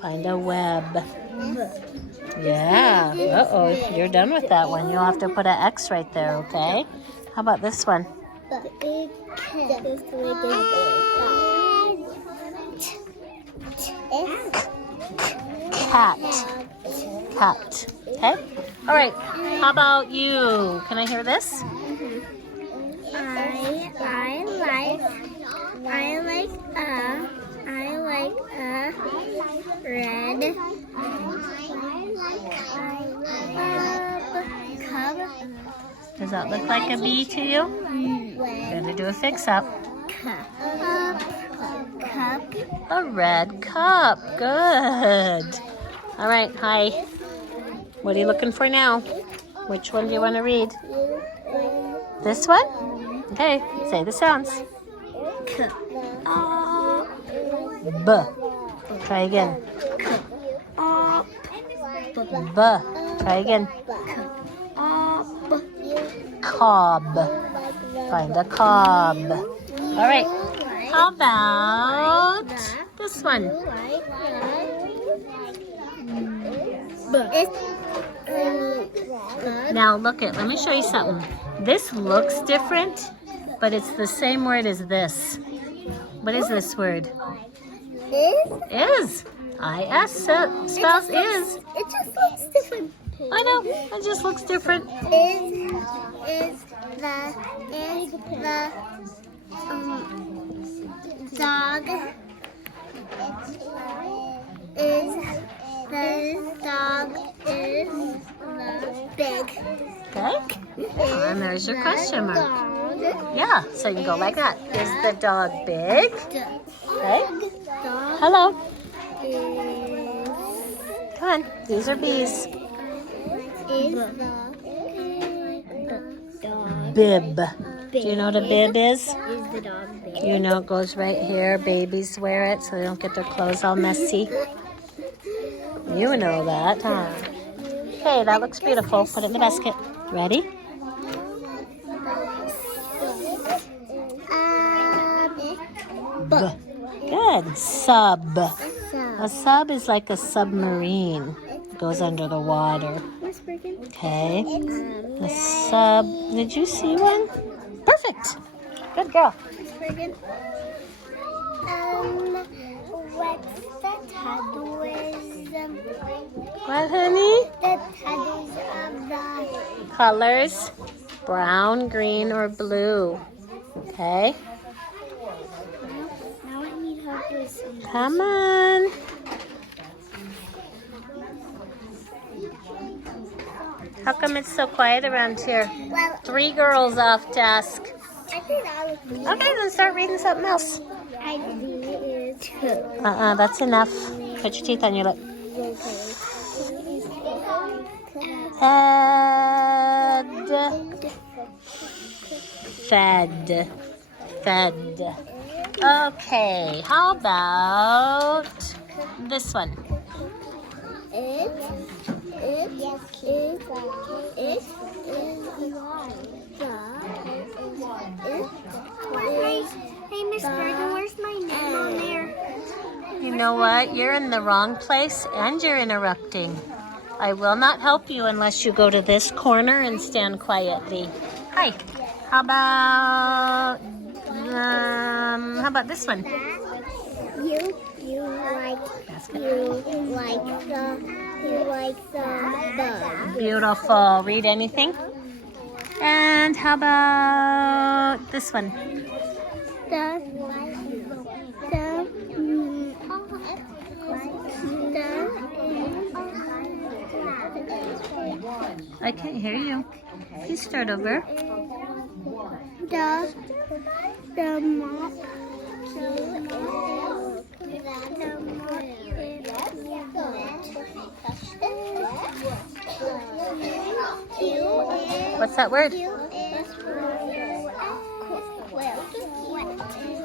Find a web. Yeah. Uh-oh. You're done with that one. You'll have to put an X right there, okay? How about this one? Cat. Cat. Okay? All right. How about you? Can I hear this? I like a red cup. Does that look like a bee to you? Gonna do a fix-up. Cup. A red cup. Good. All right. Hi. What are you looking for now? Which one do you want to read? This one? Okay. Say the sounds. B. Try again. B. Try again. Cob. Find a cob. All right. How about this one? Now look at, let me show you something. This looks different, but it's the same word as this. What is this word? Is. I-S spells is. It just looks different. I know, it just looks different. Is the dog is big. Okay. And there's your question mark. Yeah, so you can go like that. Is the dog big? Okay. Hello. Come on. These are bees. Bib. Do you know what a bib is? You know it goes right here. Babies wear it so they don't get their clothes all messy. You know that, huh? Okay, that looks beautiful. Put it in the basket. Ready? B. Good. Sub. A sub is like a submarine. It goes under the water. Okay. A sub. Did you see one? Perfect. Good girl. What's the tattooism? What, honey? The tattoos of the Colors. Brown, green, or blue. Okay. Now I need help with some. Come on. How come it's so quiet around here? Well, 3 girls off task. I think I would read. Okay, then start reading something else. I read too. That's enough. Put your teeth on your lip. Fed. Okay, how about this one? It is Hey, Miss Bergen, where's my name on there? You know what? You're in the wrong place and you're interrupting. I will not help you unless you go to this corner and stand quietly. Hi. How about this one? You like the He likes bugs. Beautiful. Read anything? And how about this one? I can't hear you. Please start over. The mop. What's that word?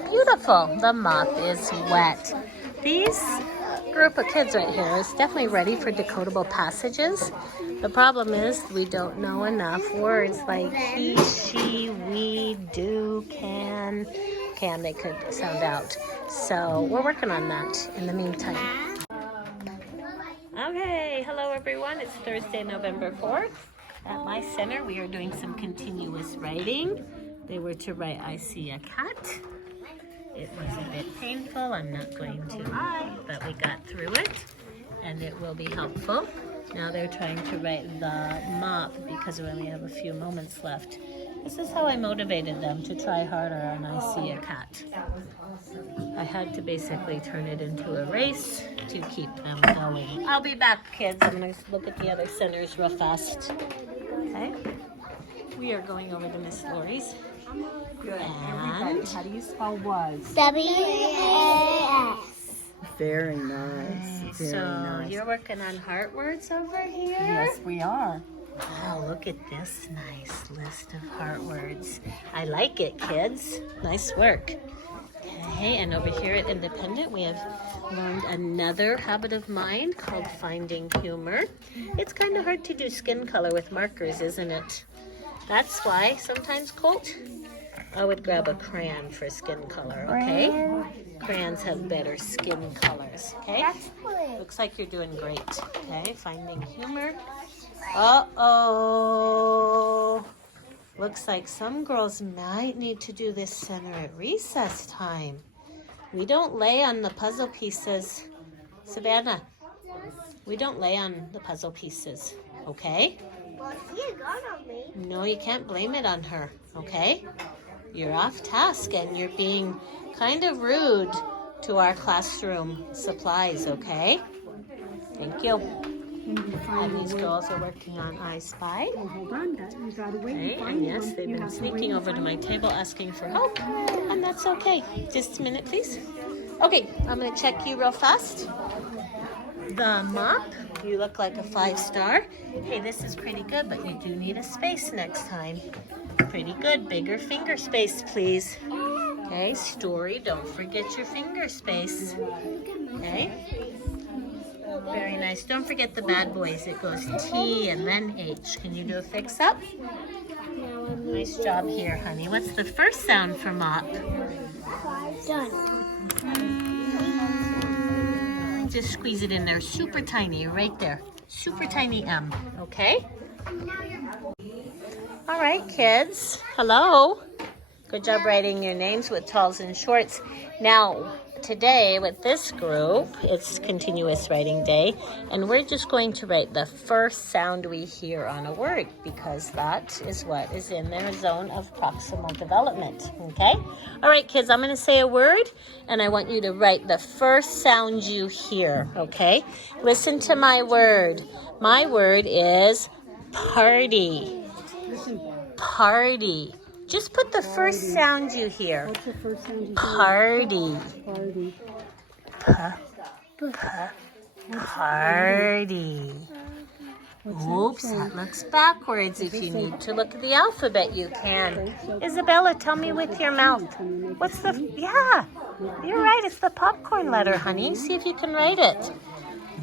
Beautiful. The mop is wet. These group of kids right here is definitely ready for decodable passages. The problem is we don't know enough words like he, she, we, do, can they could sound out. So we're working on that in the meantime. Okay, hello everyone. It's Thursday, November 4th. At my center, we are doing some continuous writing. They were to write, I see a cat. It was a bit painful, I'm not going to lie, but we got through it and it will be helpful. Now they're trying to write the mop because we only have a few moments left. This is how I motivated them to try harder on I see a cat. I had to basically turn it into a race to keep them going. I'll be back, kids. I'm going to look at the other centers real fast. Okay. We are going over to Miss Lori's. Good. And Everybody, how do you spell was? W-A-S. Very nice. Very so nice. you're working on heart words over here? Yes, we are. Wow, look at this nice list of heart words. I like it, kids. Nice work. Okay, and over here at Independent, we have learned another habit of mind called finding humor. It's kind of hard to do skin color with markers, isn't it? That's why sometimes, Colt, I would grab a crayon for skin color, okay? Crayons have better skin colors, okay? Looks like you're doing great, okay? Finding humor. Uh-oh. Looks like some girls might need to do this center at recess time. We don't lay on the puzzle pieces. Savannah, we don't lay on the puzzle pieces, okay? Well, she got on me. No, you can't blame it on her, okay? You're off task and you're being kind of rude to our classroom supplies, okay? Thank you. And these girls are working on I Spy. Hold on, you gotta wait Okay, and find and yes, one. they've You been have to sneaking wait over and to my find table asking for help, and that's okay. Just a minute, please. Okay, I'm gonna check you real fast. The mop, you look like a 5-star. Hey, this is pretty good, but you do need a space next time. Pretty good, bigger finger space, please. Okay, story, don't forget your finger space. Okay. Very nice. Don't forget the bad boys. It goes T and then H. Can you do a fix-up? Nice job here, honey. What's the first sound for mop? Done. Just squeeze it in there. Super tiny, right there. Super tiny M, okay? All right, kids. Hello. Good job writing your names with talls and shorts. Now, today with this group, it's continuous writing day, and we're just going to write the first sound we hear on a word because that is what is in their zone of proximal development, okay? All right, kids, I'm going to say a word, and I want you to write the first sound you hear, okay? Listen to my word. My word is party. Party. Just put the first sound you hear. What's the first sound you hear? Party. Party. Party. Oops, that looks backwards. If you need to look at the alphabet, you can. Isabella, tell me with your mouth. What's the... Yeah, you're right. It's the popcorn letter, honey. See if you can write it.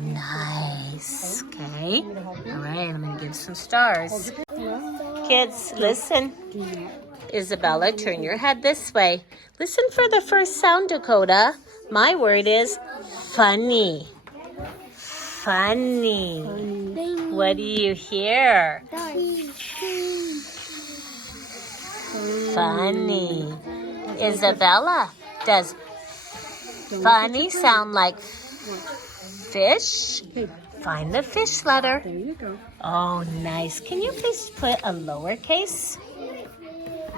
Nice. Okay. All right, I'm going to give some stars. Kids, listen. Isabella, turn your head this way. Listen for the first sound, Dakota. My word is funny. Funny. What do you hear? Funny. Isabella, does funny sound like fish? Find the fish letter. There you go. Oh, nice. Can you please put a lowercase?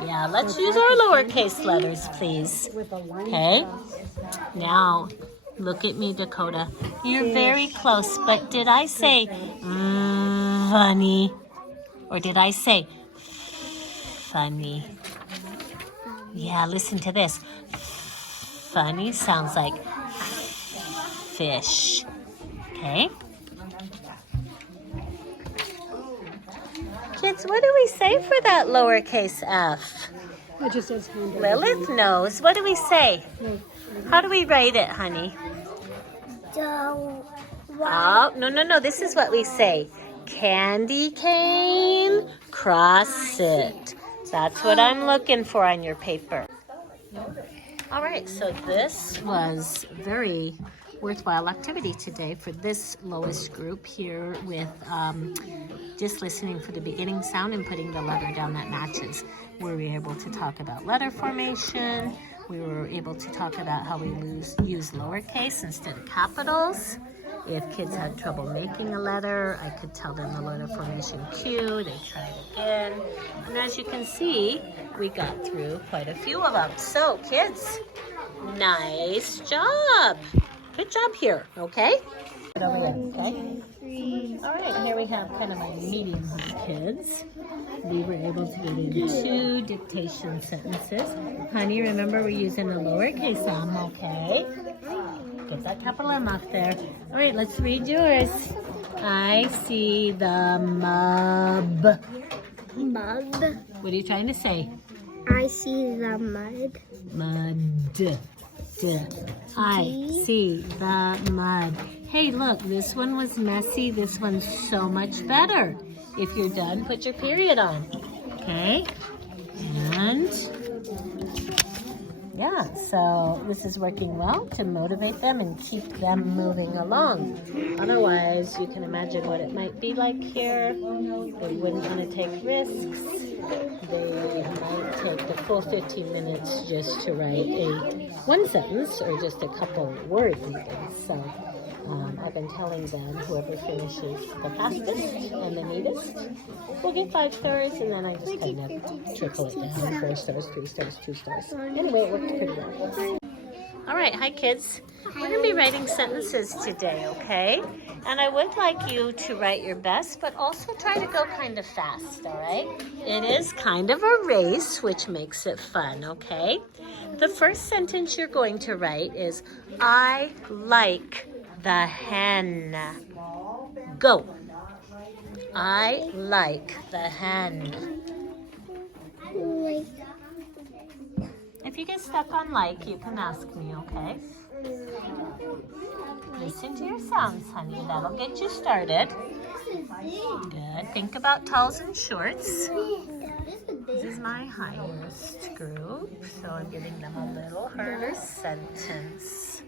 Yeah, let's use our lowercase letters, please. With a line Okay. across. Now, look at me, Dakota. You're very close, but did I say funny? Or did I say funny? Yeah, listen to this. Funny sounds like fish. Okay? Kids, what do we say for that lowercase f? It just says hamburger. Lilith knows. What do we say? How do we write it, honey? Oh, no. This is what we say. Candy cane, cross it. That's what I'm looking for on your paper. All right, so this was very worthwhile activity today for this lowest group here with just listening for the beginning sound and putting the letter down that matches. We were able to talk about letter formation. We were able to talk about how we use lowercase instead of capitals. If kids had trouble making a letter, I could tell them the letter formation cue. They try it again. And as you can see, we got through quite a few of them. So, kids, nice job. Good job here, okay? Over there, okay? All right, here we have kind of my medium kids. We were able to get into dictation sentences. Honey, remember we're using a lowercase m, okay? Get that capital M off there. All right, let's read yours. I see the mud. Mud. What are you trying to say? I see the mud. Mud. I see the mud. Hey, look, this one was messy. This one's so much better. If you're done, put your period on. Okay? And yeah, so this is working well to motivate them and keep them moving along. Otherwise, you can imagine what it might be like here. They wouldn't want to take risks. They might take the full 15 minutes just to write one sentence or just a couple words even. So I've been telling them whoever finishes the fastest and the neatest will get 5 stars, and then I just kind of trickle it down. 4 stars, 3 stars, 2 stars. Anyway, it worked pretty well. All right, hi kids. We're going to be writing sentences today, okay? And I would like you to write your best, but also try to go kind of fast, all right? It is kind of a race, which makes it fun, okay? The first sentence you're going to write is, I like the hen. Go. I like the hen. If you get stuck on like, you can ask me, okay? Listen to your sounds, honey. That'll get you started. Good. Think about talls and shorts. This is my highest group, so I'm giving them a little harder sentence.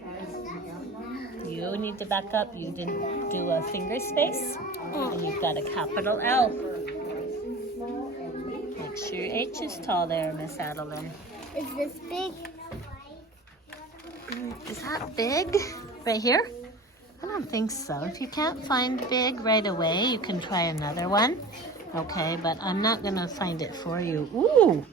You need to back up. You didn't do a finger space, and you've got a capital L. Make sure your H is tall there, Miss Adeline. Is this big? Is that big? Right here? I don't think so. If you can't find big right away, you can try another one. Okay, but I'm not going to find it for you. Ooh!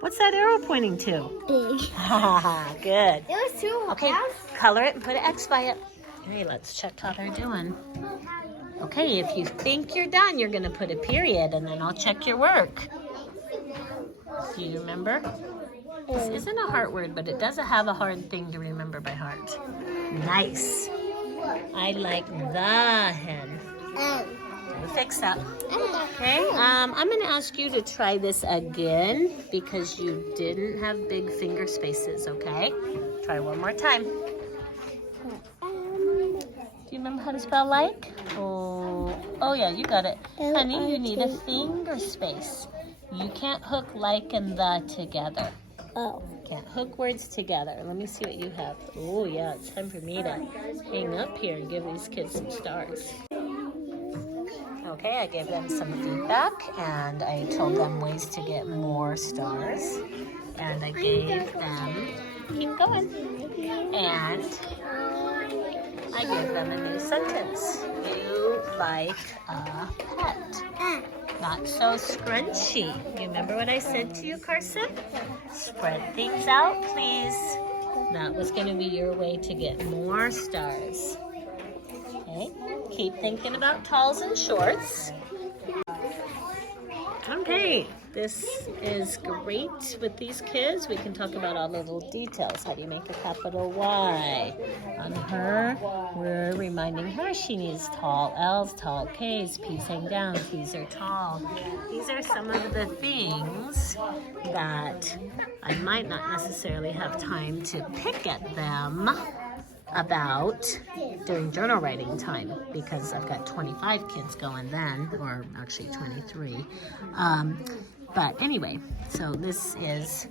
What's that arrow pointing to? Big. Haha, good. It was 2. Okay, color it and put an X by it. Okay, let's check how they're doing. Okay, if you think you're done, you're going to put a period, and then I'll check your work. Do you remember? This isn't a heart word, but it doesn't have a hard thing to remember by heart. Nice. I like the hen. We'll fix that. Okay, I'm going to ask you to try this again because you didn't have big finger spaces, okay? Try one more time. Do you remember how to spell like? Oh yeah, you got it. Honey, you need a finger space. You can't hook like and the together. Oh. Can't hook words together. Let me see what you have. Oh yeah, it's time for me to hang up here and give these kids some stars. Okay, I gave them some feedback and I told them ways to get more stars. And I gave them, keep going. And I give them a new sentence. You like a pet. Not so scrunchy. You remember what I said to you, Carson? Spread things out, please. That was going to be your way to get more stars. Okay, keep thinking about talls and shorts. Okay, this is great with these kids. We can talk about all the little details. How do you make a capital Y? On her, we're reminding her she needs tall L's, tall K's, P's hang down, T's are tall. These are some of the things that I might not necessarily have time to pick at them about during journal writing time because I've got 25 kids going then, or actually 23. But anyway, so this is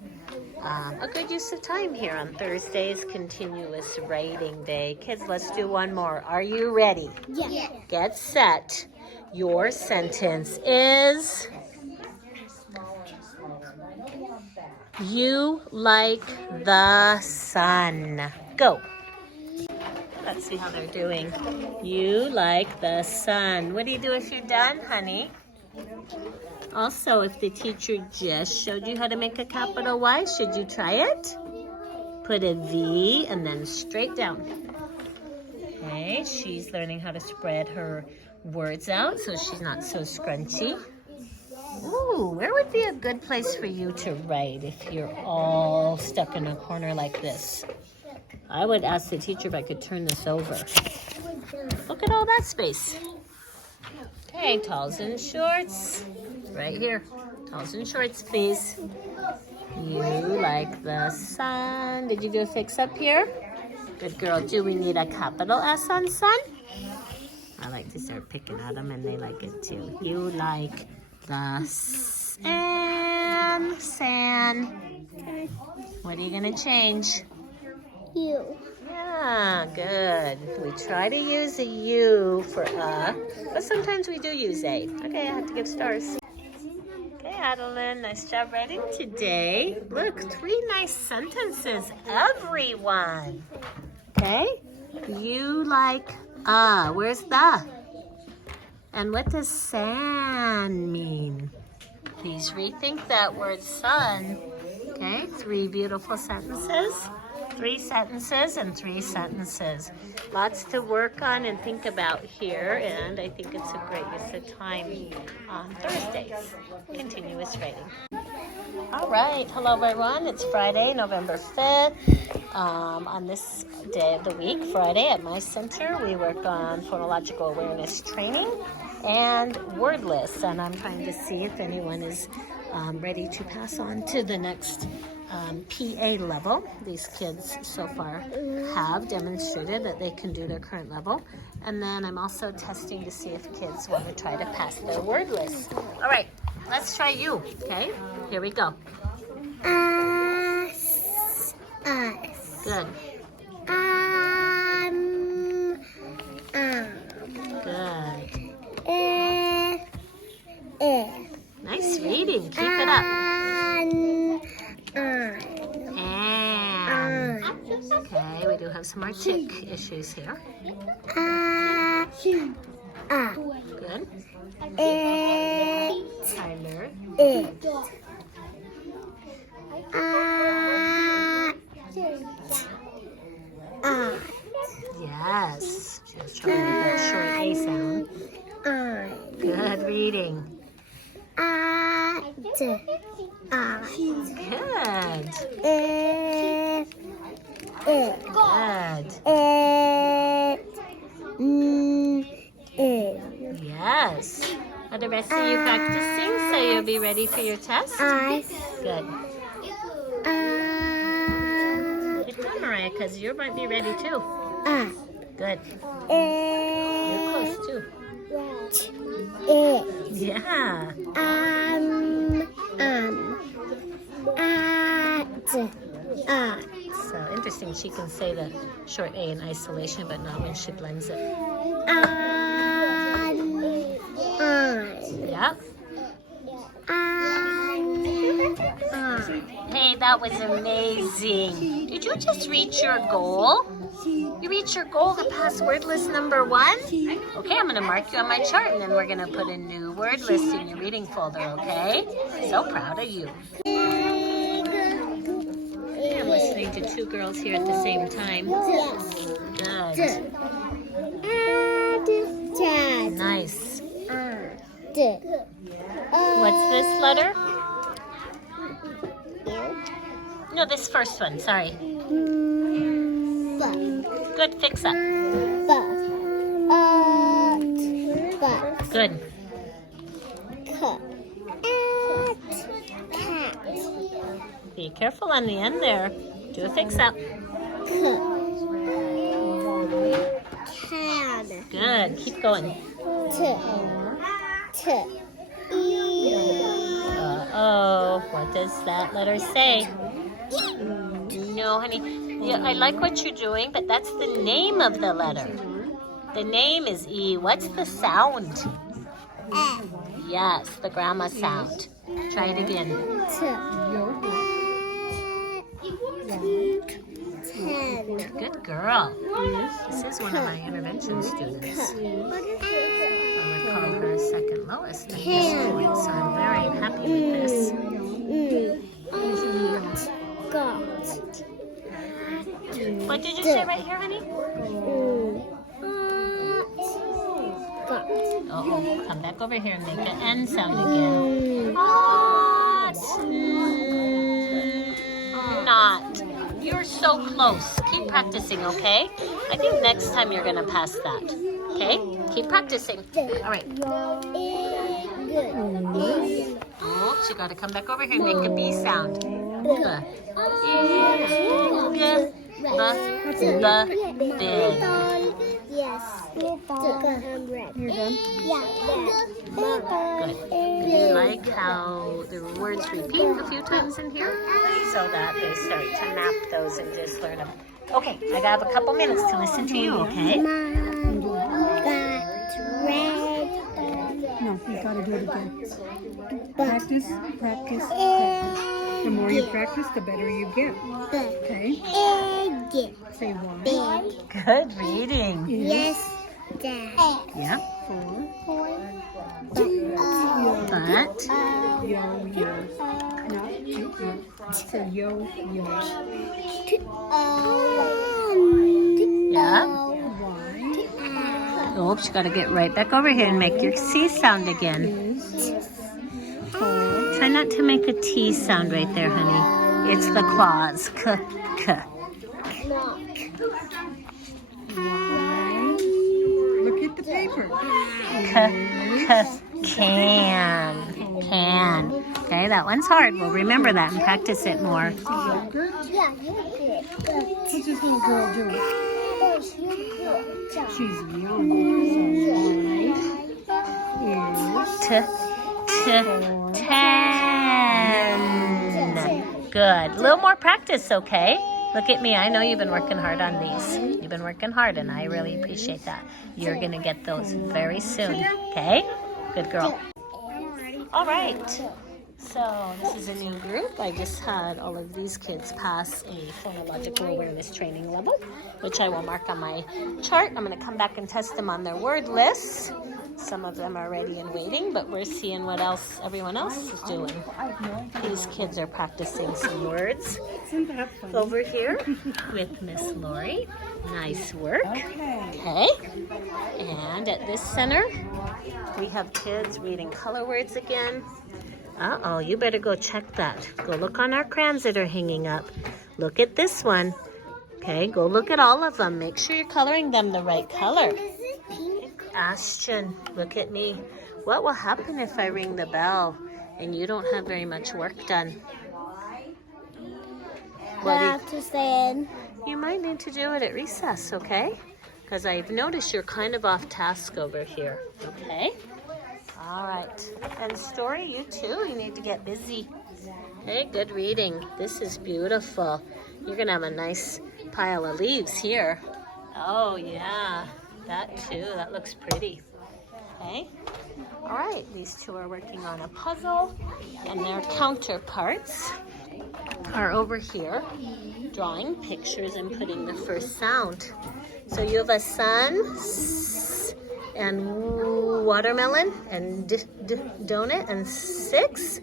a good use of time here on Thursday's continuous writing day. Kids, let's do one more. Are you ready? Yeah. Get set. Your sentence is, you like the sun. Go. Let's see how they're doing. You like the sun. What do you do if you're done, honey? Also, if the teacher just showed you how to make a capital Y, should you try it? Put a V and then straight down. Okay, she's learning how to spread her words out so she's not so scrunchy. Ooh, where would be a good place for you to write if you're all stuck in a corner like this? I would ask the teacher if I could turn this over. Look at all that space. Okay, talls and shorts. Right here. Talls and shorts, please. You like the sun. Did you do a fix up here? Good girl. Do we need a capital S on sun? I like to start picking at them and they like it too. You like the san. What are you going to change? You. Yeah, good. We try to use a U for a, but sometimes we do use a. Okay, I have to give stars. Okay, Adeline, nice job writing today. Look, 3 nice sentences, everyone. Okay, you like where's the? And what does san mean? Please rethink that word sun. Okay, 3 beautiful sentences. 3 sentences and 3 sentences. Lots to work on and think about here, and I think it's a great use of time on Thursdays. Continuous writing. All right, hello everyone. It's Friday, November 5th. On this day of the week, Friday, at my center, we work on phonological awareness training and word lists, and I'm trying to see if anyone is ready to pass on to the next PA level. These kids so far have demonstrated that they can do their current level. And then I'm also testing to see if kids want to try to pass their word list. All right, let's try you, okay? Here we go. Us. Good. Good. Nice reading. Keep it up. And. Okay, we do have some more tick issues here. Good. Tyler. Yes. Just trying to get that short A sound. Good reading. Good. Good. Yes. Are the rest of you practicing so you'll be ready for your test? Good. Good job, Mariah, because you might be ready too. Good. You're close too. Yeah. So interesting, she can say the short A in isolation, but not when she blends it. Yeah. Hey, That was amazing. Did you just reach your goal? You reached your goal to pass word list number 1? Okay, I'm going to mark you on my chart, and then we're going to put a new word list in your reading folder, okay? So proud of you. I'm listening to 2 girls here at the same time. Good. Nice. What's this letter? No, this first one, sorry. Good, fix that. Good. Be careful on the end there. Do a fix up. Good, keep going. Uh-oh, what does that letter say? No, honey. Yeah, I like what you're doing, but that's the name of the letter. The name is E. What's the sound? Yes, the grandma sound. Try it again. Good girl. This is one of my intervention students. I would call her second lowest at this point, so I'm very happy with this. What did you say right here, honey? Uh-oh, come back over here and make an N sound again. Not. You're so close. Keep practicing, okay? I think next time you're going to pass that. Okay? Keep practicing. All right. Oh, you got to come back over here and make a B sound. Big. Yes. You're done? Yeah. Good. Do you like how the words repeat a few times in here? So that they start to map those and just learn them. Okay, I have a couple minutes to listen to you, okay? Mom got red. No, you gotta do it again. Practice, practice, practice. The more you practice, the better you get. Okay? Egg. Say 1. Good reading. Yes, Dad. Yep. 4. But. Yo, yo. No, yo. Say yo, yo. Yeah. Y. Oops, you gotta get right back over here and make your C sound again. Try not to make a T sound right there, honey. It's the claws. K, k. Look at the paper. Can. Okay, that one's hard. We'll remember that and practice it more. Yogurt? Yeah, you did. What's this little girl doing? She's young. So Ten. Good. A little more practice, okay? Look at me. I know you've been working hard on these. You've been working hard, and I really appreciate that. You're going to get those very soon, okay? Good girl. All right. So this is a new group. I just had all of these kids pass a phonological awareness training level, which I will mark on my chart. I'm going to come back and test them on their word lists. Some of them are ready and waiting, but we're seeing what else everyone else is doing. These kids are practicing some words over here with Miss Lori. Nice work. Okay. And at this center, we have kids reading color words again. Uh-oh, you better go check that. Go look on our crayons that are hanging up. Look at this one. Okay, go look at all of them. Make sure you're coloring them the right color. Ashton, look at me. What will happen if I ring the bell and you don't have very much work done? What do you have to stand. You might need to do it at recess, okay? Because I've noticed you're kind of off task over here, okay? All right. And Story, you too. You need to get busy. Okay, good reading. This is beautiful. You're going to have a nice pile of leaves here. Oh, yeah. That too. That looks pretty. Okay. All right. These two are working on a puzzle and their counterparts are over here drawing pictures and putting the first sound. So you have a sun, s, and watermelon, and donut, and 6.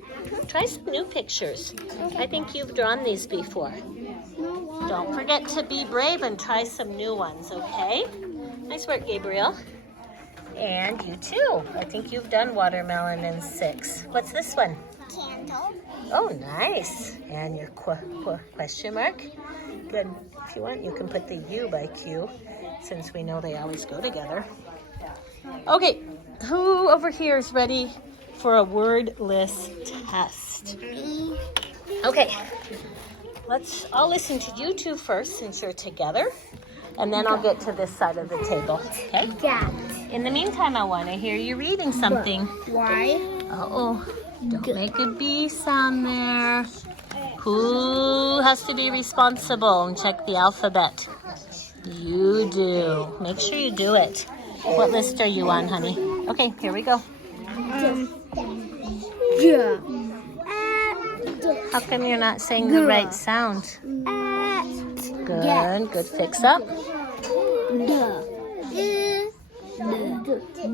Try some new pictures. I think you've drawn these before. Don't forget to be brave and try some new ones, okay? Nice work, Gabriel. And you too. I think you've done watermelon and 6. What's this one? Candle. Oh, nice. And your question mark? Good. If you want, you can put the U by Q, since we know they always go together. Okay, who over here is ready for a word list test? Okay, I'll listen to you two first since you're together, and then I'll get to this side of the table, okay? Yeah. In the meantime, I want to hear you reading something. Why? Uh-oh, don't make a B sound there. Who has to be responsible and check the alphabet? You do. Make sure you do it. What list are you on, honey? Okay, here we go. Yeah. How come you're not saying the right sound? Good, good fix up.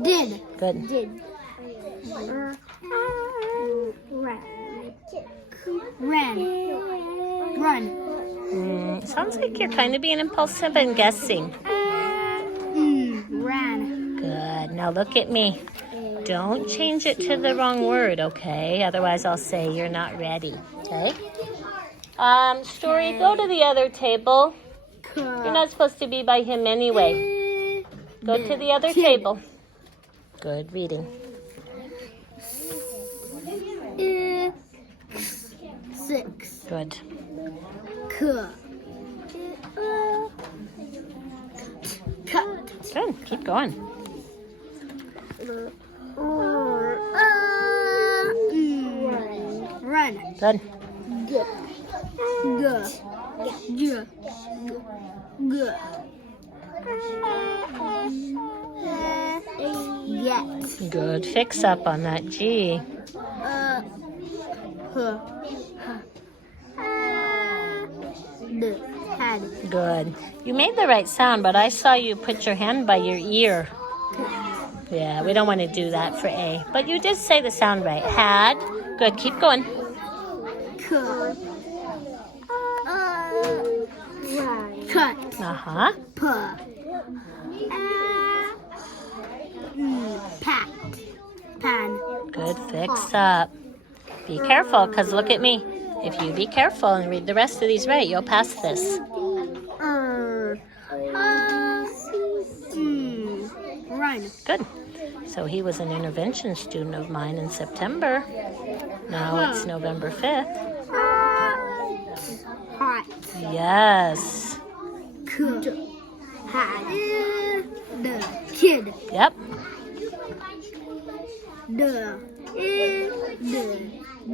Did. Good. Did. Run. Sounds like you're kind of being impulsive and guessing. Ran. Good. Now look at me. Don't change it to the wrong word, okay? Otherwise I'll say you're not ready, okay? Story, go to the other table. You're not supposed to be by him anyway. Go to the other table. Good reading. 6. Good. Cut. Good. Keep going. Run. Good. Yes. Good fix up on that G. Had. Good. You made the right sound, but I saw you put your hand by your ear. Yeah, we don't want to do that for A. But you did say the sound right. Had. Good. Keep going. Cut. Uh-huh. Pat. Pan. Good fix up. Be careful, because look at me. If you be careful and read the rest of these right, you'll pass this. Run. Good. So he was an intervention student of mine in September. Now it's November 5th. Hot. Yes. Had. The kid. Yep.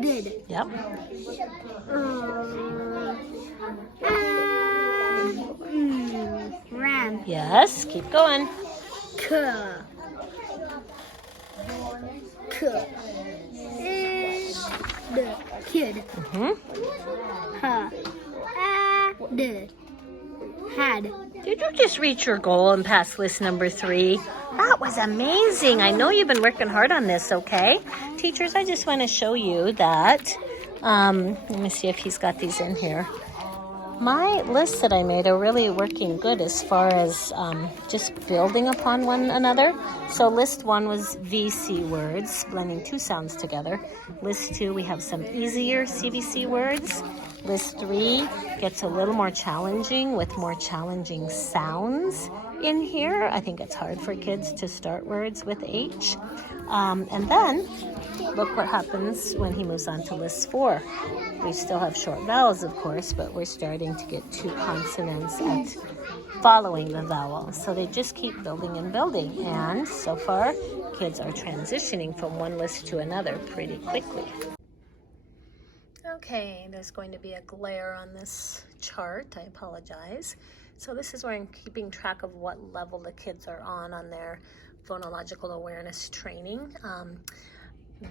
Did. Yep. Ran. Yes. Keep going. The kid. Mm-hmm. Had. Did you just reach your goal and pass list number 3? That was amazing. I know you've been working hard on this, okay? Teachers, I just want to show you that. Let me see if he's got these in here. My lists that I made are really working good as far as just building upon one another. So list 1 was VC words, blending 2 sounds together. List 2, we have some easier CVC words. List 3 gets a little more challenging with more challenging sounds in here. I think it's hard for kids to start words with H. And then look what happens when he moves on to list 4. We still have short vowels, of course, but we're starting to get 2 consonants at following the vowel. So they just keep building and building. And so far, kids are transitioning from one list to another pretty quickly. Okay, there's going to be a glare on this chart. I apologize. So this is where I'm keeping track of what level the kids are on their phonological awareness training.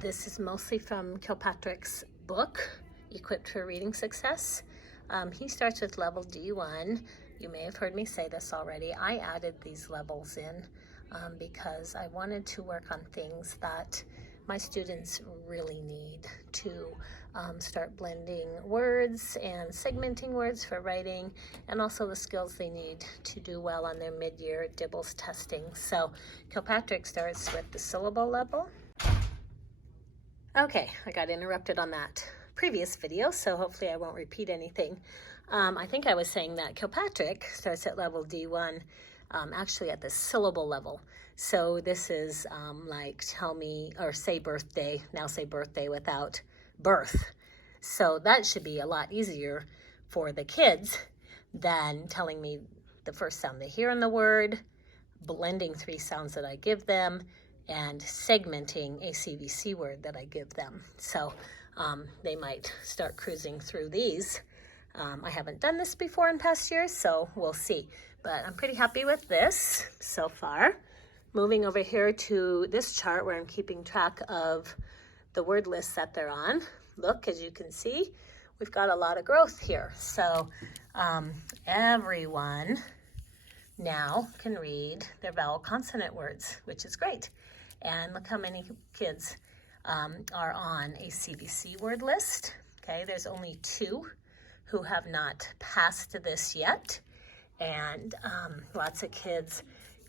This is mostly from Kilpatrick's book, equipped for reading success. He starts with level D1. You may have heard me say this already. I added these levels in because I wanted to work on things that my students really need to start blending words and segmenting words for writing, and also the skills they need to do well on their mid-year DIBELS testing. So Kilpatrick starts with the syllable level. Okay, I got interrupted on that previous video, so hopefully I won't repeat anything. I think I was saying that Kilpatrick starts at level D1, actually at the syllable level. So this is like tell me, or say birthday, now say birthday without birth. So that should be a lot easier for the kids than telling me the first sound they hear in the word, blending 3 sounds that I give them, and segmenting a CVC word that I give them. So they might start cruising through these. I haven't done this before in past years, so we'll see. But I'm pretty happy with this so far. Moving over here to this chart where I'm keeping track of the word lists that they're on. Look, as you can see, we've got a lot of growth here. So everyone now can read their vowel consonant words, which is great. And look how many kids are on a CVC word list. Okay, there's only 2 who have not passed this yet. And lots of kids,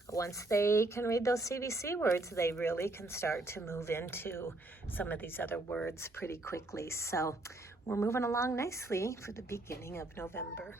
once they can read those CVC words, they really can start to move into some of these other words pretty quickly. So we're moving along nicely for the beginning of November.